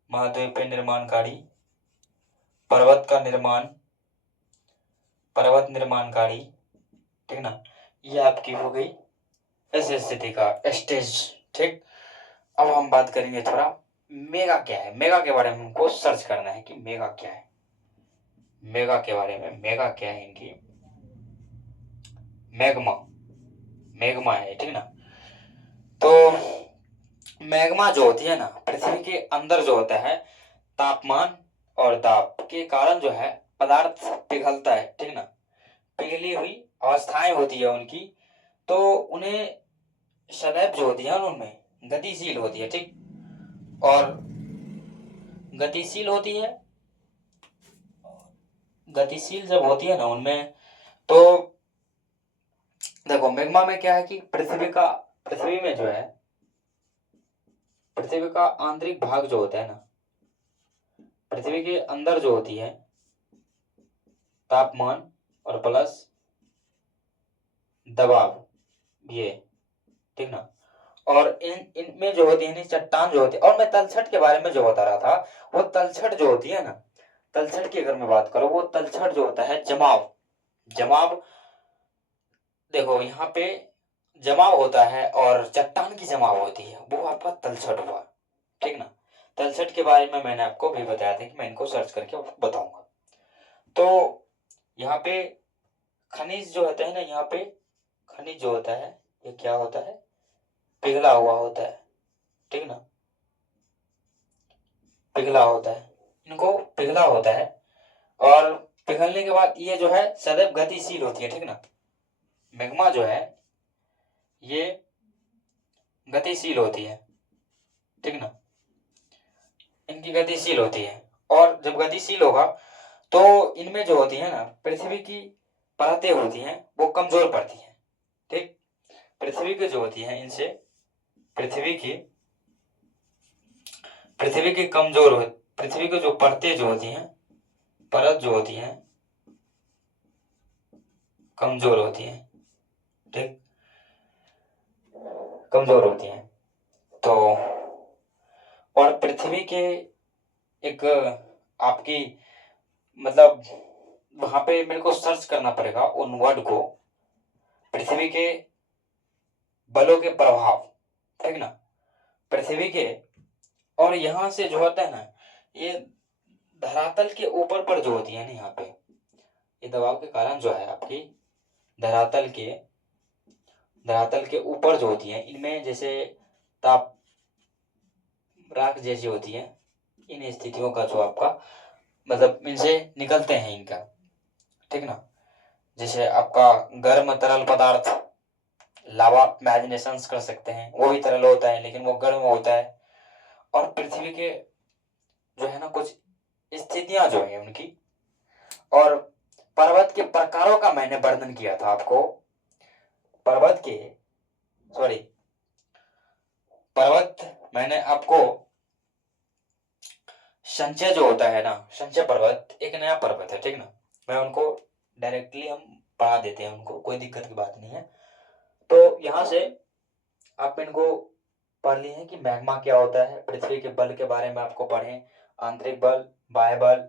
महाद्वीपीय निर्माणकारी, पर्वत का निर्माण, पर्वत निर्माणकारी, ठीक ना। ये आपकी हो गई इस स्थिति का स्टेज, ठीक। अब हम बात करेंगे थोड़ा मेगा क्या है, मेगा के बारे में हमको सर्च करना है कि मेगा क्या है, मेगा के बारे में, मेगा क्या है इनकी, मैग्मा, मैग्मा है, ठीक ना। तो मैग्मा जो होती है ना, पृथ्वी के अंदर जो होता है, तापमान और दाब के कारण जो है पदार्थ पिघलता है, ठीक ना। पिघली हुई अवस्थाएं होती है उनकी, तो उन्हें सदैव जो होती है उनमें गतिशील होती है, ठीक। और गतिशील होती है, गतिशील जब होती है ना उनमें, तो देखो मैग्मा में क्या है कि पृथ्वी में जो है, पृथ्वी का आंतरिक भाग जो होता है ना, पृथ्वी के अंदर जो होती है, तापमान और प्लस दबाव, ये, ठीक ना। और इनमें जो होती है ना चट्टान जो होती है, और मैं तलछट के बारे में जो बता रहा था, वो तलछट जो होती है ना, तलछट की अगर मैं बात करूं, वो तलछट जो होता है जमाव, जमाव, देखो यहाँ पे जमाव होता है और चट्टान की जमाव होती है, वो आपका तलछट हुआ, ठीक ना। तलछट के बारे में मैंने आपको भी बताया था कि मैं इनको सर्च करके आपको बताऊंगा। तो यहाँ पे खनिज जो होता है ना, यहाँ पे खनिज जो होता है, ये क्या होता है, पिघला हुआ होता है, ठीक ना, पिघला होता है, इनको पिघला होता है। और पिघलने के बाद ये जो है सदैव गतिशील होती है, ठीक ना। मैग्मा जो है ये गतिशील होती है, ठीक ना, इनकी गतिशील होती है। और जब गतिशील होगा तो इनमें जो होती है ना, पृथ्वी की परतें होती हैं वो कमजोर पड़ती हैं, ठीक। पृथ्वी की जो होती है इनसे, पृथ्वी की पृथ्वी की कमजोर हो पृथ्वी की जो परतें जो होती हैं, परत जो होती हैं कमजोर होती हैं, ठीक, कमजोर होती हैं। तो और पृथ्वी के एक आपकी, मतलब वहां पे मेरे को सर्च करना पड़ेगा उन वर्ड को, पृथ्वी के बलों के प्रभाव, ठीक ना, पृथ्वी के। और यहाँ से जो होता है ना, ये धरातल के ऊपर पर जो होती है ना, यहाँ पे ये दबाव के कारण जो है आपकी धरातल के धरातल के ऊपर जो होती है, इनमें जैसे ताप, राख जैसी होती है, इन स्थितियों का जो आपका मतलब इनसे निकलते हैं इनका, ठीक ना। जैसे आपका गर्म तरल पदार्थ, लावा इमेजिनेशन कर सकते हैं, वो भी तरल होता है लेकिन वो गर्म होता है। और पृथ्वी के जो है ना कुछ स्थितियां जो है उनकी, और पर्वत के प्रकारों का मैंने वर्णन किया था आपको, पर्वत के, सॉरी, पर्वत मैंने आपको, संचय जो होता है ना, संचय पर्वत एक नया पर्वत है, ठीक ना। मैं उनको डायरेक्टली हम पढ़ा देते हैं, उनको कोई दिक्कत की बात नहीं है। तो यहाँ से आप इनको पढ़ लिए हैं कि मैग्मा क्या होता है, पृथ्वी के बल के बारे में आपको पढ़े, आंतरिक बल, बाह्य बल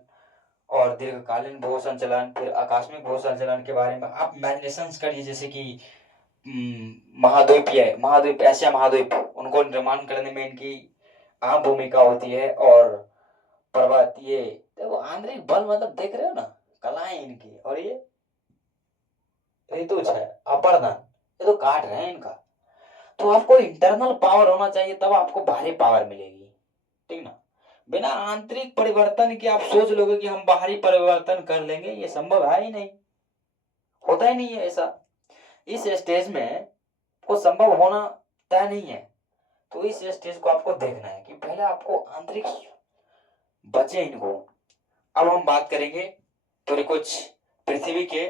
और दीर्घकालीन भू संचलन, फिर आकस्मिक भू संचलन के बारे में आप इमेजिनेशन करिए, जैसे कि महाद्वीप, एशिया महाद्वीप, उनको निर्माण करने में इनकी अहम भूमिका होती है। और पर्वत, ये देखो आंतरिक बल मतलब देख रहे हो ना, कलाएं इनकी, और ये ऋतुज है, अपर्दन, ये तो काट रहे हैं इनका। तो आपको इंटरनल पावर होना चाहिए, तब आपको बाहरी पावर मिलेगी, ठीक ना। बिना आंतरिक परिवर्तन के आप सोच लोगे कि हम बाहरी परिवर्तन कर लेंगे, ये संभव है ही नहीं, होता ही नहीं है ऐसा। इस स्टेज में को संभव होना तय नहीं है। तो इस स्टेज को आपको देखना है कि पहले आपको आंतरिक बचे इनको। अब हम बात करेंगे थोड़ी कुछ पृथ्वी के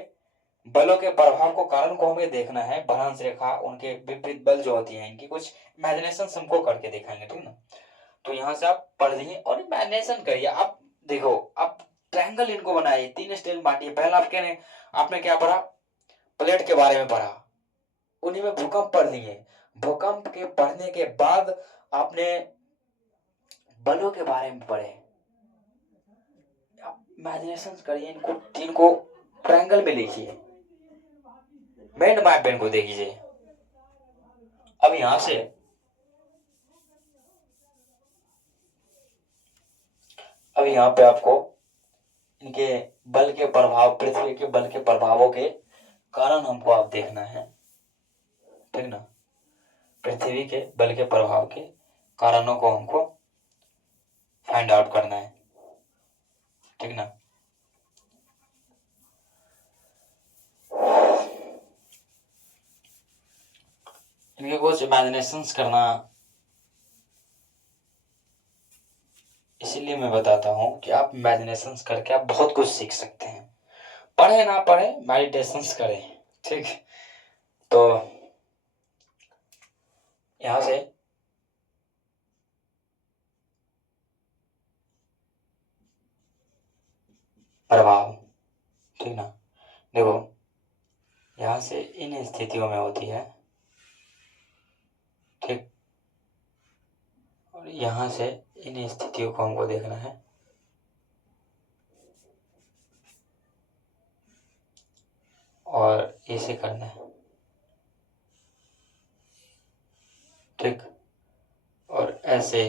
बलों के प्रभाव को, कारण को हमें देखना है, भ्रंश रेखा, उनके विपरीत बल जो होती है इनकी कुछ इमेजिनेशन हमको करके दिखाएंगे, ठीक ना। तो यहाँ से आप पढ़ लीजिए और इमेजिनेशन करिए। आप देखो, आप ट्रायंगल इनको बनाइए, 3 स्टेज में बांटिए। पहला आपने क्या पढ़ा, प्लेट के बारे में पढ़ा, उन्हीं में भूकंप पढ़ लिए। भूकंप के पढ़ने के बाद आपने बलों के बारे में पढ़े, इमेजिनेशन करिए, इनको 3 को ट्रायंगल में लिखिए, माइंड मैप इनको देखिए। अब यहां से अब यहाँ पे आपको इनके बल के प्रभाव, पृथ्वी के बल के प्रभावों के कारण हमको आप देखना है, ठीक ना। पृथ्वी के बल के प्रभाव के कारणों को हमको फाइंड आउट करना है, ठीक ना। इनके कुछ इमेजिनेशंस करना, इसीलिए मैं बताता हूँ कि आप इमेजिनेशंस करके आप बहुत कुछ सीख सकते हैं। पढ़े ना पढ़े, मेडिटेशंस करें, ठीक। तो यहाँ से प्रभाव, ठीक ना। देखो यहाँ से इन स्थितियों में होती है, ठीक। और यहाँ से इन स्थितियों को हमको देखना है, और इसे करना है, ठीक। और ऐसे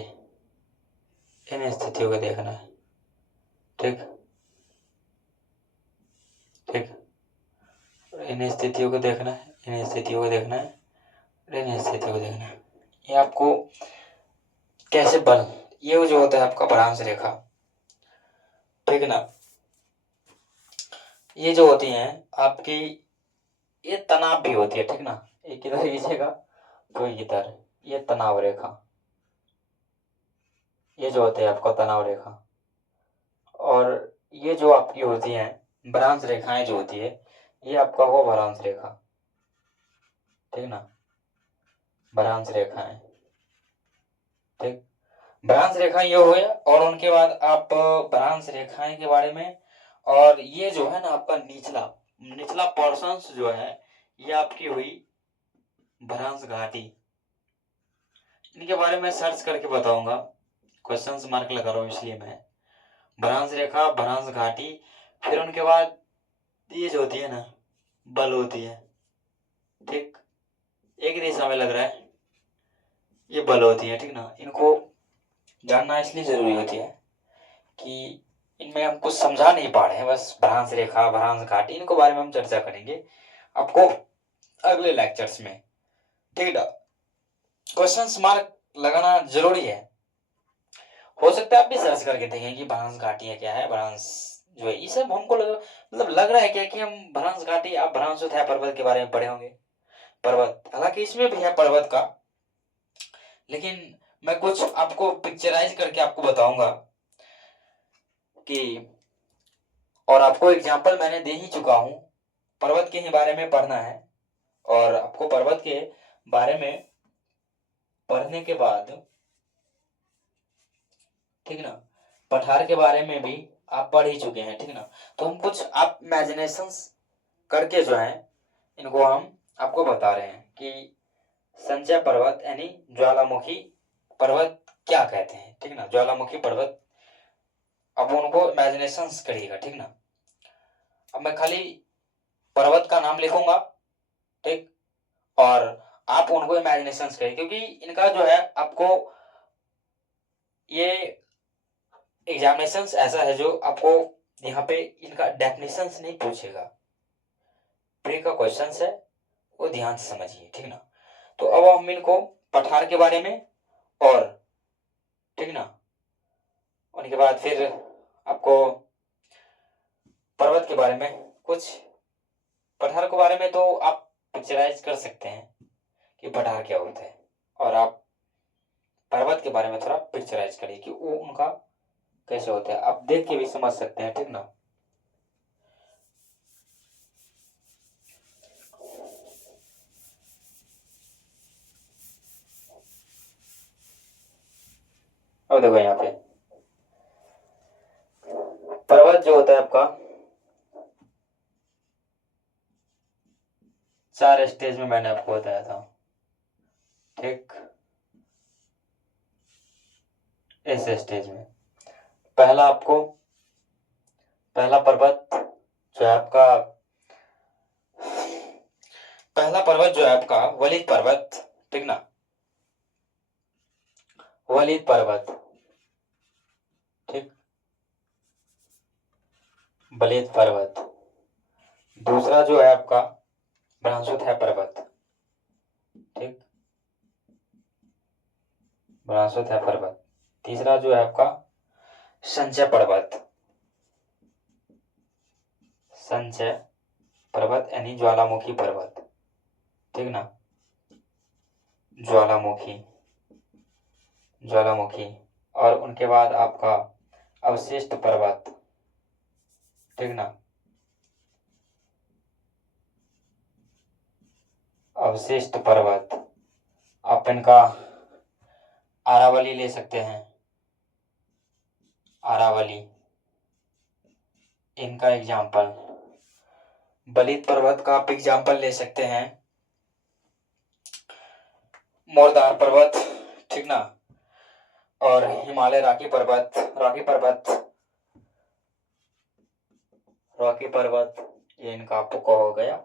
इन स्थितियों को देखना है, ठीक ठीक। इन स्थितियों को देखना है, इन स्थितियों को देखना है, इन स्थितियों को देखना है। ये आपको कैसे बल, ये जो होता है आपका भ्रांश रेखा, ठीक ना। ये जो होती हैं आपकी, ये तनाव भी होती है, ठीक ना। एक किधर खींचेगा कोई किधर, ये तनाव रेखा, ये जो होते हैं आपका तनाव रेखा। और ये जो आपकी होती हैं भ्रांश रेखाएं जो होती है, ये आपका वो भ्रांश रेखा, ठीक ना। भ्रांश रेखाएं, ठीक। भ्रांश रेखाएं ये हुए, और उनके बाद आप भ्रांश रेखाएं के बारे में, और ये जो है ना आपका निचला निचला पोर्शन जो है, ये आपकी हुई भ्रांश घाटी। इनके बारे में सर्च करके बताऊंगा, क्वेश्चंस मार्क लगा रहा हूँ इसलिए मैं। भ्रांश रेखा, भ्रांश घाटी, फिर उनके बाद ये जो होती है ना बल होती है, ठीक। एक दिशा में लग रहा है, ये बल होती है, ठीक ना। इनको जानना इसलिए जरूरी होती है कि इनमें हम कुछ समझा नहीं पा रहे हैं, बस भ्रांश रेखा, भ्रांश घाटी, इनको बारे में हम चर्चा करेंगे आपको अगले लेक्चर्स में, ठीक है। क्वेश्चंस मार्क लगाना जरूरी है। हो सकता है आप भी सर्च करके देखें कि भ्रांश घाटियां क्या है, भ्रांश जो है, ये सब हमको लग रहा है क्या कि हम भ्रांश घाटी, आप भ्रांश पर्वत के बारे में पढ़े होंगे, पर्वत, हालांकि इसमें भी है पर्वत का, लेकिन मैं कुछ आपको पिक्चराइज करके आपको बताऊंगा कि, और आपको एग्जाम्पल मैंने दे ही चुका हूं, पर्वत के ही बारे में पढ़ना है। और आपको पर्वत के बारे में पढ़ने के बाद, ठीक ना, पठार के बारे में भी आप पढ़ ही चुके हैं, ठीक ना। तो हम कुछ आप इमेजिनेशंस करके जो है, इनको हम आपको बता रहे हैं कि संचय पर्वत यानी ज्वालामुखी पर्वत क्या कहते हैं, ठीक ना, ज्वालामुखी पर्वत। अब उनको इमेजिनेशंस करिएगा, ठीक ना। अब मैं खाली पर्वत का नाम लिखूंगा, ठीक, और आप उनको इमेजिनेशंस करिए, क्योंकि इनका जो है आपको ये एग्जामिनेशंस ऐसा है जो आपको यहाँ पे इनका डेफिनेशंस नहीं पूछेगा, प्री का क्वेश्चंस है, वो ध्यान से समझिए, ठीक ना। तो अब हम इनको पठार के बारे में, और ठीक ना, उनके बाद फिर आपको पर्वत के बारे में कुछ, पठार के बारे में तो आप पिक्चराइज कर सकते हैं कि पठार क्या होता है, और आप पर्वत के बारे में थोड़ा पिक्चराइज करिए कि वो उनका कैसे होता है, आप देख के भी समझ सकते हैं, ठीक ना। अब देखो यहाँ पे पर्वत जो होता है आपका 4 स्टेज में मैंने आपको बताया था, ठीक। इस स्टेज में पहला पर्वत जो है आपका, पहला पर्वत जो है आपका वलित पर्वत, ठीक ना, वलित पर्वत, ठीक। बलित पर्वत। दूसरा जो है आपका ब्रह्मसुत्थ पर्वत, ठीक, ब्रह्मसुत्थ पर्वत। तीसरा जो है आपका संचय पर्वत, संचय पर्वत यानी ज्वालामुखी पर्वत, ठीक ना, ज्वालामुखी, ज्वालामुखी। और उनके बाद आपका अवशिष्ट पर्वत, ठीक ना, अवशिष्ट पर्वत। आप इनका अरावली ले सकते हैं, अरावली, इनका एग्जाम्पल। बलित पर्वत का आप एग्जाम्पल ले सकते हैं मोरदार पर्वत, ठीक ना, और हिमालय रॉकी पर्वत, रॉकी पर्वत, रॉकी पर्वत, ये इनका आपको हो गया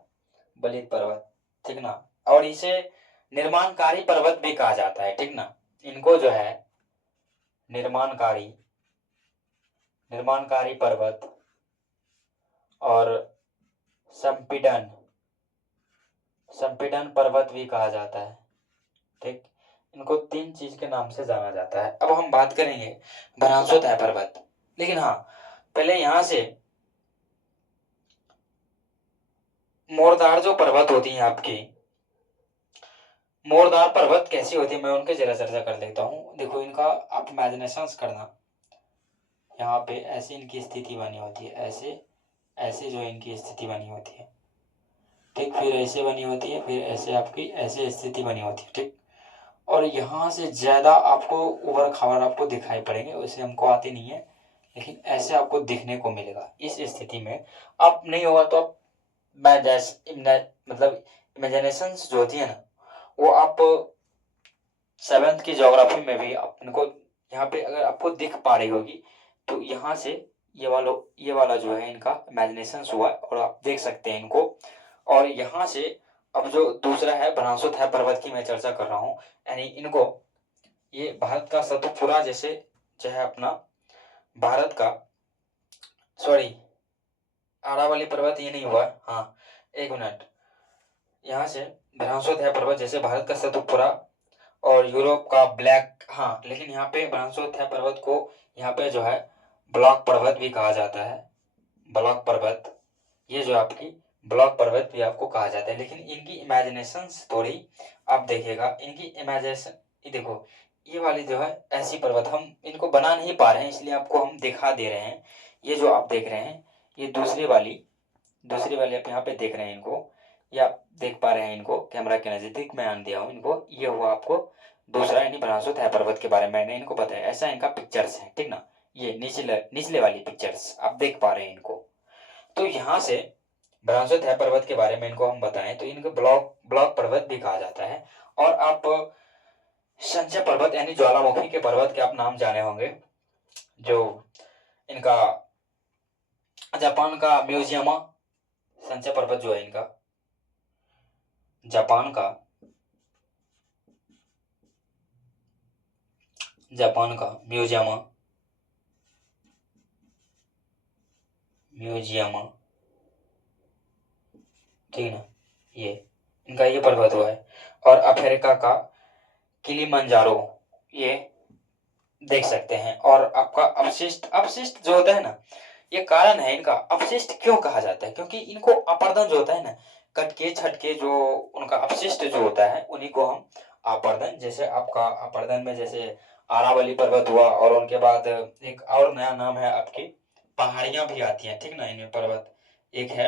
बलित पर्वत, ठीक ना। और इसे निर्माणकारी पर्वत भी कहा जाता है, ठीक ना। इनको जो है निर्माणकारी, निर्माणकारी पर्वत और संपीडन, संपीडन पर्वत भी कहा जाता है, ठीक। इनको तीन चीज के नाम से जाना जाता है। अब हम बात करेंगे भ्रांसोत्थाय पर्वत, लेकिन हाँ पहले यहां से मोरदार जो पर्वत होती है आपकी, मोरदार पर्वत कैसी होती है मैं उनके जरा चर्चा कर लेता हूँ। देखो इनका आप इमेजिनेशन करना, यहाँ पे ऐसे इनकी स्थिति बनी होती है, ऐसे ऐसे जो इनकी स्थिति बनी होती है, ठीक, फिर ऐसे बनी होती है, फिर ऐसे आपकी ऐसे स्थिति बनी होती है, ठीक। और यहाँ से ज़्यादा आपको उबड़ खाबड़ आपको दिखाई पड़ेंगे, वैसे हमको आते नहीं है, लेकिन ऐसे आपको दिखने को मिलेगा। इस स्थिति में आप नहीं होगा तो आप मतलब इमेजिनेशन जो होती है ना, वो आप सेवेंथ की ज्योग्राफी में भी आपको यहाँ पे अगर आपको दिख पा रही होगी, तो यहाँ से ये वाला जो है इनका इमेजिनेशन हुआ है और आप देख सकते हैं इनको। और यहाँ से अब जो दूसरा है भ्रांसोत्थाय पर्वत की मैं चर्चा कर रहा हूँ, यानी इनको ये भारत का सतपुरा जैसे जो है अपना भारत का, सॉरी अरावली पर्वत ये नहीं हुआ, हाँ एक मिनट, यहाँ से भ्रांसोत्थाय पर्वत जैसे भारत का सतपुरा और यूरोप का ब्लैक, हाँ लेकिन यहाँ पे भ्रांसोत्थाय पर्वत को यहाँ पे जो है ब्लॉक पर्वत भी कहा जाता है, ब्लॉक पर्वत, ये जो आपकी ब्लॉक पर्वत भी आपको कहा जाता है। लेकिन इनकी इमेजिनेशन थोड़ी आप देखिएगा, इनकी इमेजिनेशन ये देखो, ये वाली जो है ऐसी पर्वत हम इनको बना नहीं पा रहे हैं इसलिए आपको हम दिखा दे रहे हैं। ये जो आप देख रहे हैं ये दूसरी वाली आप यहाँ पे देख रहे हैं इनको, ये आप देख पा रहे हैं इनको, कैमरा के नजदीक मैं आन दिया हूँ इनको, ये हुआ आपको दूसरा यानी भ्रांसोत्थाय पर्वत के बारे में मैंने इनको बताया। ऐसा इनका पिक्चर्स है, ठीक ना, ये निचले वाली पिक्चर्स आप देख पा रहे हैं इनको। तो यहाँ से भ्रांसोत्थाय पर्वत के बारे में इनको हम बताएं तो इनको ब्लॉक ब्लॉक पर्वत भी कहा जाता है। और आप संचय पर्वत यानी ज्वालामुखी के पर्वत के आप नाम जाने होंगे, जो इनका जापान का म्यूजियम, संचय पर्वत जो है इनका जापान का, जापान का म्यूजियम, म्यूजियम, ठीक है ना, ये इनका ये पर्वत हुआ है। और अफ्रीका का किलिमंजारो ये देख सकते हैं। और आपका अवशिष्ट, अवशिष्ट जो होता है ना, ये कारण है इनका अवशिष्ट क्यों कहा जाता है, क्योंकि इनको अपर्दन जो होता है ना, कटके छटके जो उनका अपशिष्ट जो होता है उन्हीं को हम अपर्दन, जैसे आपका अपर्दन में जैसे आरावली पर्वत हुआ, और उनके बाद एक और नया नाम है आपकी पहाड़ियां भी आती हैं, ठीक ना, इनमें पर्वत एक है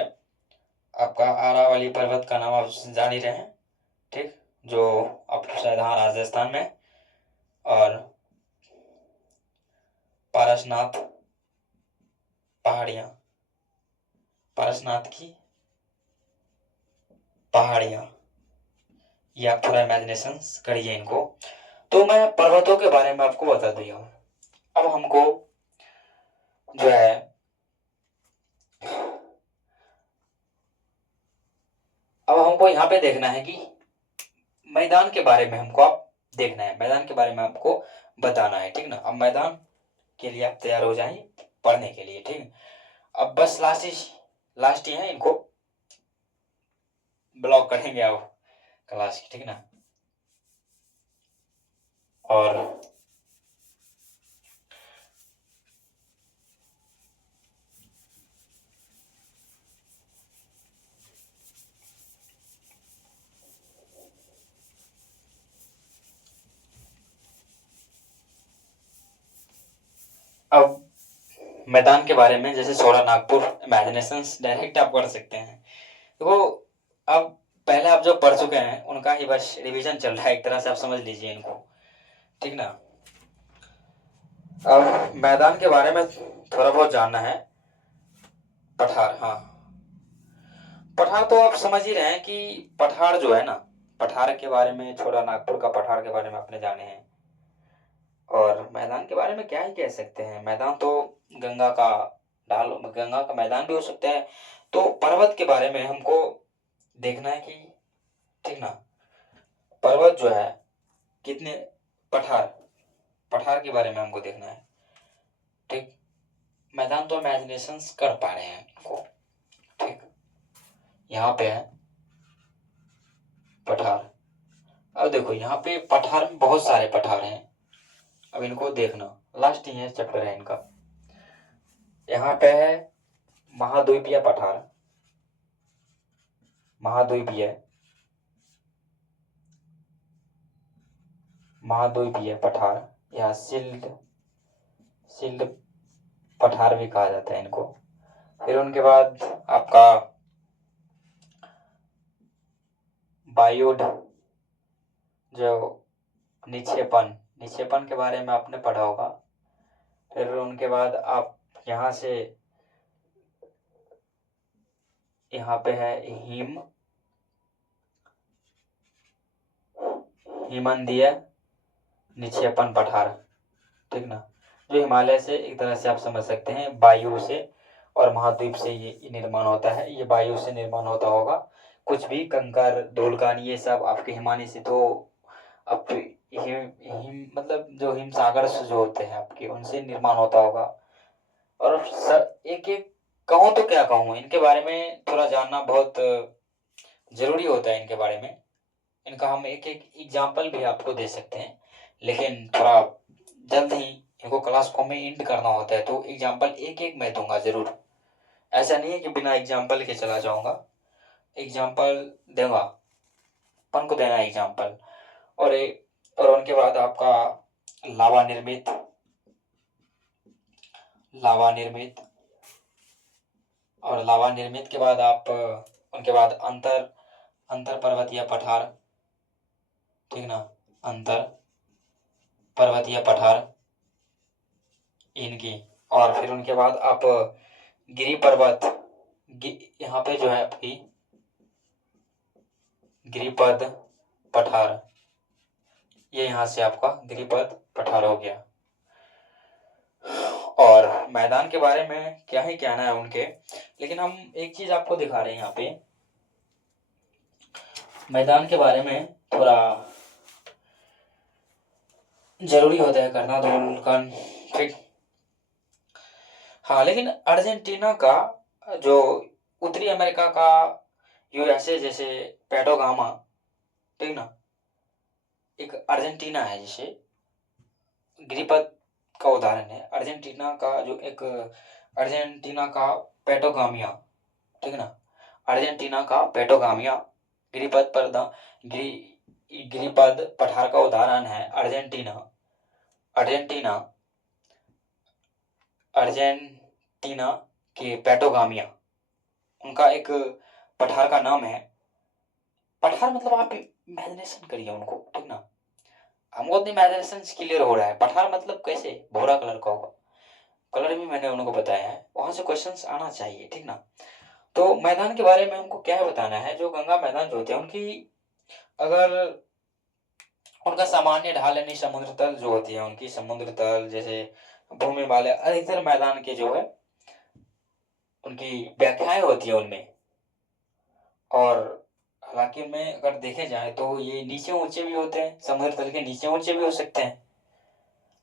आपका आरावली पर्वत का नाम आप जान ही रहे हैं, ठीक, जो आप शायद हाँ राजस्थान में, और पारसनाथ पहाड़ियां, पारसनाथ की पहाड़ियां, ये आप थोड़ा इमेजिनेशन करिए इनको। तो मैं पर्वतों के बारे में आपको बता दिया हूँ। अब हमको जो है अब हमको यहाँ पे देखना है कि मैदान के बारे में हमको आप देखना है, मैदान के बारे में आपको बताना है, ठीक ना। अब मैदान के लिए आप तैयार हो जाइए पढ़ने के लिए, ठीक। अब बस लास्ट ही है, इनको ब्लॉक करेंगे अब क्लास की, ठीक ना। और अब मैदान के बारे में, जैसे सोरा नागपुर, इमेजिनेशंस डायरेक्ट आप कर सकते हैं। तो अब पहले आप जो पढ़ चुके हैं उनका ही बस रिवीजन चल रहा है, एक तरह से आप समझ लीजिए इनको, ठीक ना। अब मैदान के बारे में थोड़ा बहुत जानना है। पठार, हाँ, पठार तो आप समझ ही रहे हैं कि पठार जो है ना, पठार के बारे में, छोटा नागपुर का पठार के बारे में आपने जाने हैं। और मैदान के बारे में क्या ही कह सकते हैं, मैदान तो गंगा का गंगा का मैदान भी हो सकता है। तो पर्वत के बारे में हमको देखना है कि, ठीक ना, पर्वत जो है कितने, पठार, पठार के बारे में हमको देखना है, ठीक। मैदान तो इमेजिनेशंस कर पा रहे हैं इनको, ठीक। यहाँ पे है पठार। अब देखो यहाँ पे पठार में बहुत सारे पठार हैं, अब इनको देखना, लास्ट ही है चैप्टर है इनका। यहाँ पे है महाद्वीपीय पठार, महाद्वीपीय, महाद्वीपीय पठार या सिल्ड, सिल्ड पठार भी कहा जाता है इनको। फिर उनके बाद आपका बायोड, जो निक्षेपण, निक्षेपण के बारे में आपने पढ़ा होगा। फिर उनके बाद आप यहाँ से, यहाँ पे है हिमनदीय निक्षेपण पठार, ठीक ना, जो हिमालय से, एक तरह से आप समझ सकते हैं वायु से और महाद्वीप से ये निर्माण होता है, ये वायु से निर्माण होता होगा। कुछ भी कंकर धूलकण ये सब आपके हिमानी से, तो आप हिम मतलब जो हिम सागर से जो होते हैं आपके, उनसे निर्माण होता होगा। और सर एक एक कहूँ तो क्या कहूँ, इनके बारे में थोड़ा जानना बहुत जरूरी होता है इनके बारे में। इनका हम एक एक एग्जाम्पल भी आपको दे सकते हैं, लेकिन थोड़ा जल्द ही इनको क्लास को में इंड करना होता है, तो एग्जाम्पल एक एक मैं दूंगा जरूर। ऐसा नहीं है कि बिना एग्जाम्पल के चला जाऊंगा, एग्जाम्पल दूंगा, अपन को देना एग्जाम्पल। और उनके बाद आपका लावा निर्मित, लावा निर्मित, और लावा निर्मित के बाद आप उनके बाद अंतर, अंतर पर्वतीय पठार, ठीक ना, अंतर पर्वतीय पठार इनकी। और फिर उनके बाद आप गिरी पर्वत, यहाँ पे जो है आपकी गिरिपद पठार, ये यहाँ से आपका गिरिपद पठार हो गया। और मैदान के बारे में क्या ही कहना है उनके, लेकिन हम एक चीज आपको दिखा रहे हैं यहाँ पे, मैदान के बारे में थोड़ा जरूरी होता है करना, धूलकण, ठीक। हाँ, लेकिन अर्जेंटीना का जो उत्तरी अमेरिका का यूएसए, जैसे पेटोगामा, ठीक ना, एक अर्जेंटीना है, जैसे गिरिपद का उदाहरण है अर्जेंटीना का, जो एक अर्जेंटीना का पेटोगामिया, ठीक ना, अर्जेंटीना का पेटोगामिया गिरिपद पर गिरिपद पठार का उदाहरण है अर्जेंटीना, अर्जेंटीना, अर्जेंटीना के पेटोगामिया, उनका एक पठार का नाम है। पठार मतलब आप इमेजिनेशन करिए उनको, ठीक ना, हमको अपनी इमेजिनेशन क्लियर हो रहा है। पठार मतलब कैसे, भूरा कलर का होगा, कलर भी मैंने उनको बताया है, वहां से क्वेश्चंस आना चाहिए, ठीक ना। तो मैदान के बारे में हमको क्या बताना है, जो गंगा मैदान जो होते हैं उनकी, अगर उनका सामान्य ढाल यानी समुद्र तल जो होती है उनकी, समुद्र तल जैसे भूमि वाले अधिकतर मैदान के जो है उनकी व्याख्याएं होती है उनमें। और हालांकि में अगर देखे जाए तो ये नीचे ऊंचे भी होते हैं, समुद्र तल के नीचे ऊंचे भी हो सकते हैं।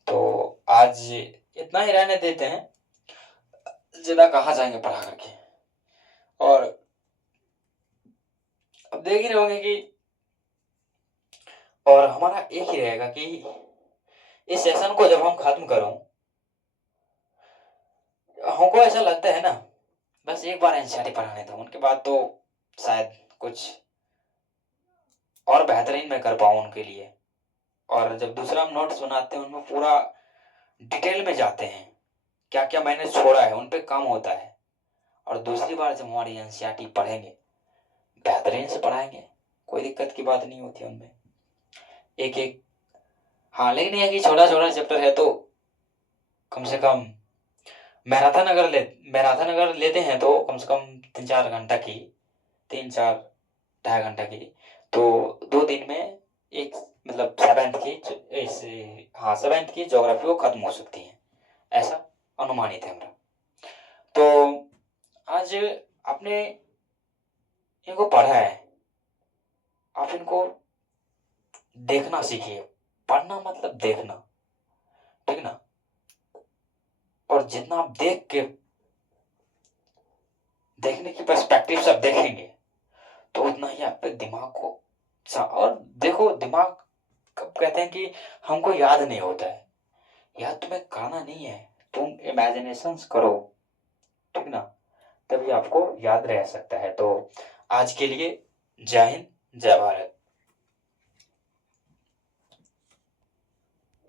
तो आज इतना ही रहने देते हैं, ज्यादा कहाँ जाएंगे पढ़ा करके। और अब देख ही रहे होंगे कि और हमारा एक ही रहेगा कि इस सेशन को जब हम खत्म करूं, हमको ऐसा लगता है ना, बस एक बार एनसीईआरटी पढ़ाने दो, उनके बाद तो शायद कुछ और बेहतरीन मैं कर पाऊँ उनके लिए। और जब दूसरा हम नोट्स बनाते हैं उनमें पूरा डिटेल में जाते हैं, क्या क्या मैंने छोड़ा है उन पे काम होता है। और दूसरी बार जब हमारी एनसीईआरटी पढ़ेंगे, बेहतरीन से पढ़ाएंगे, कोई दिक्कत की बात नहीं होती उनमें। एक एक, हाँ, लेकिन ये है कि छोटा छोटा चैप्टर है तो कम से कम मैराथन अगर लेते हैं तो कम से कम 3-4 घंटा की, 3-4 ढाई घंटा की, तो 2 दिन में एक, मतलब सेवेंथ की ज्योग्राफी वो खत्म हो सकती है, ऐसा अनुमानित है मेरा। तो आज आपने इनको पढ़ा है, आप इनको देखना सीखिए। पढ़ना मतलब देखना, ठीक ना। और जितना आप देखने की पर्सपेक्टिव से आप देखेंगे तो उतना ही आपके दिमाग को और देखो, दिमाग कब कहते हैं कि हमको याद नहीं होता है, याद तुम्हें करना नहीं है, तुम इमेजिनेशंस करो, ठीक ना, तभी आपको याद रह सकता है। तो आज के लिए जय हिंद, जय भारत।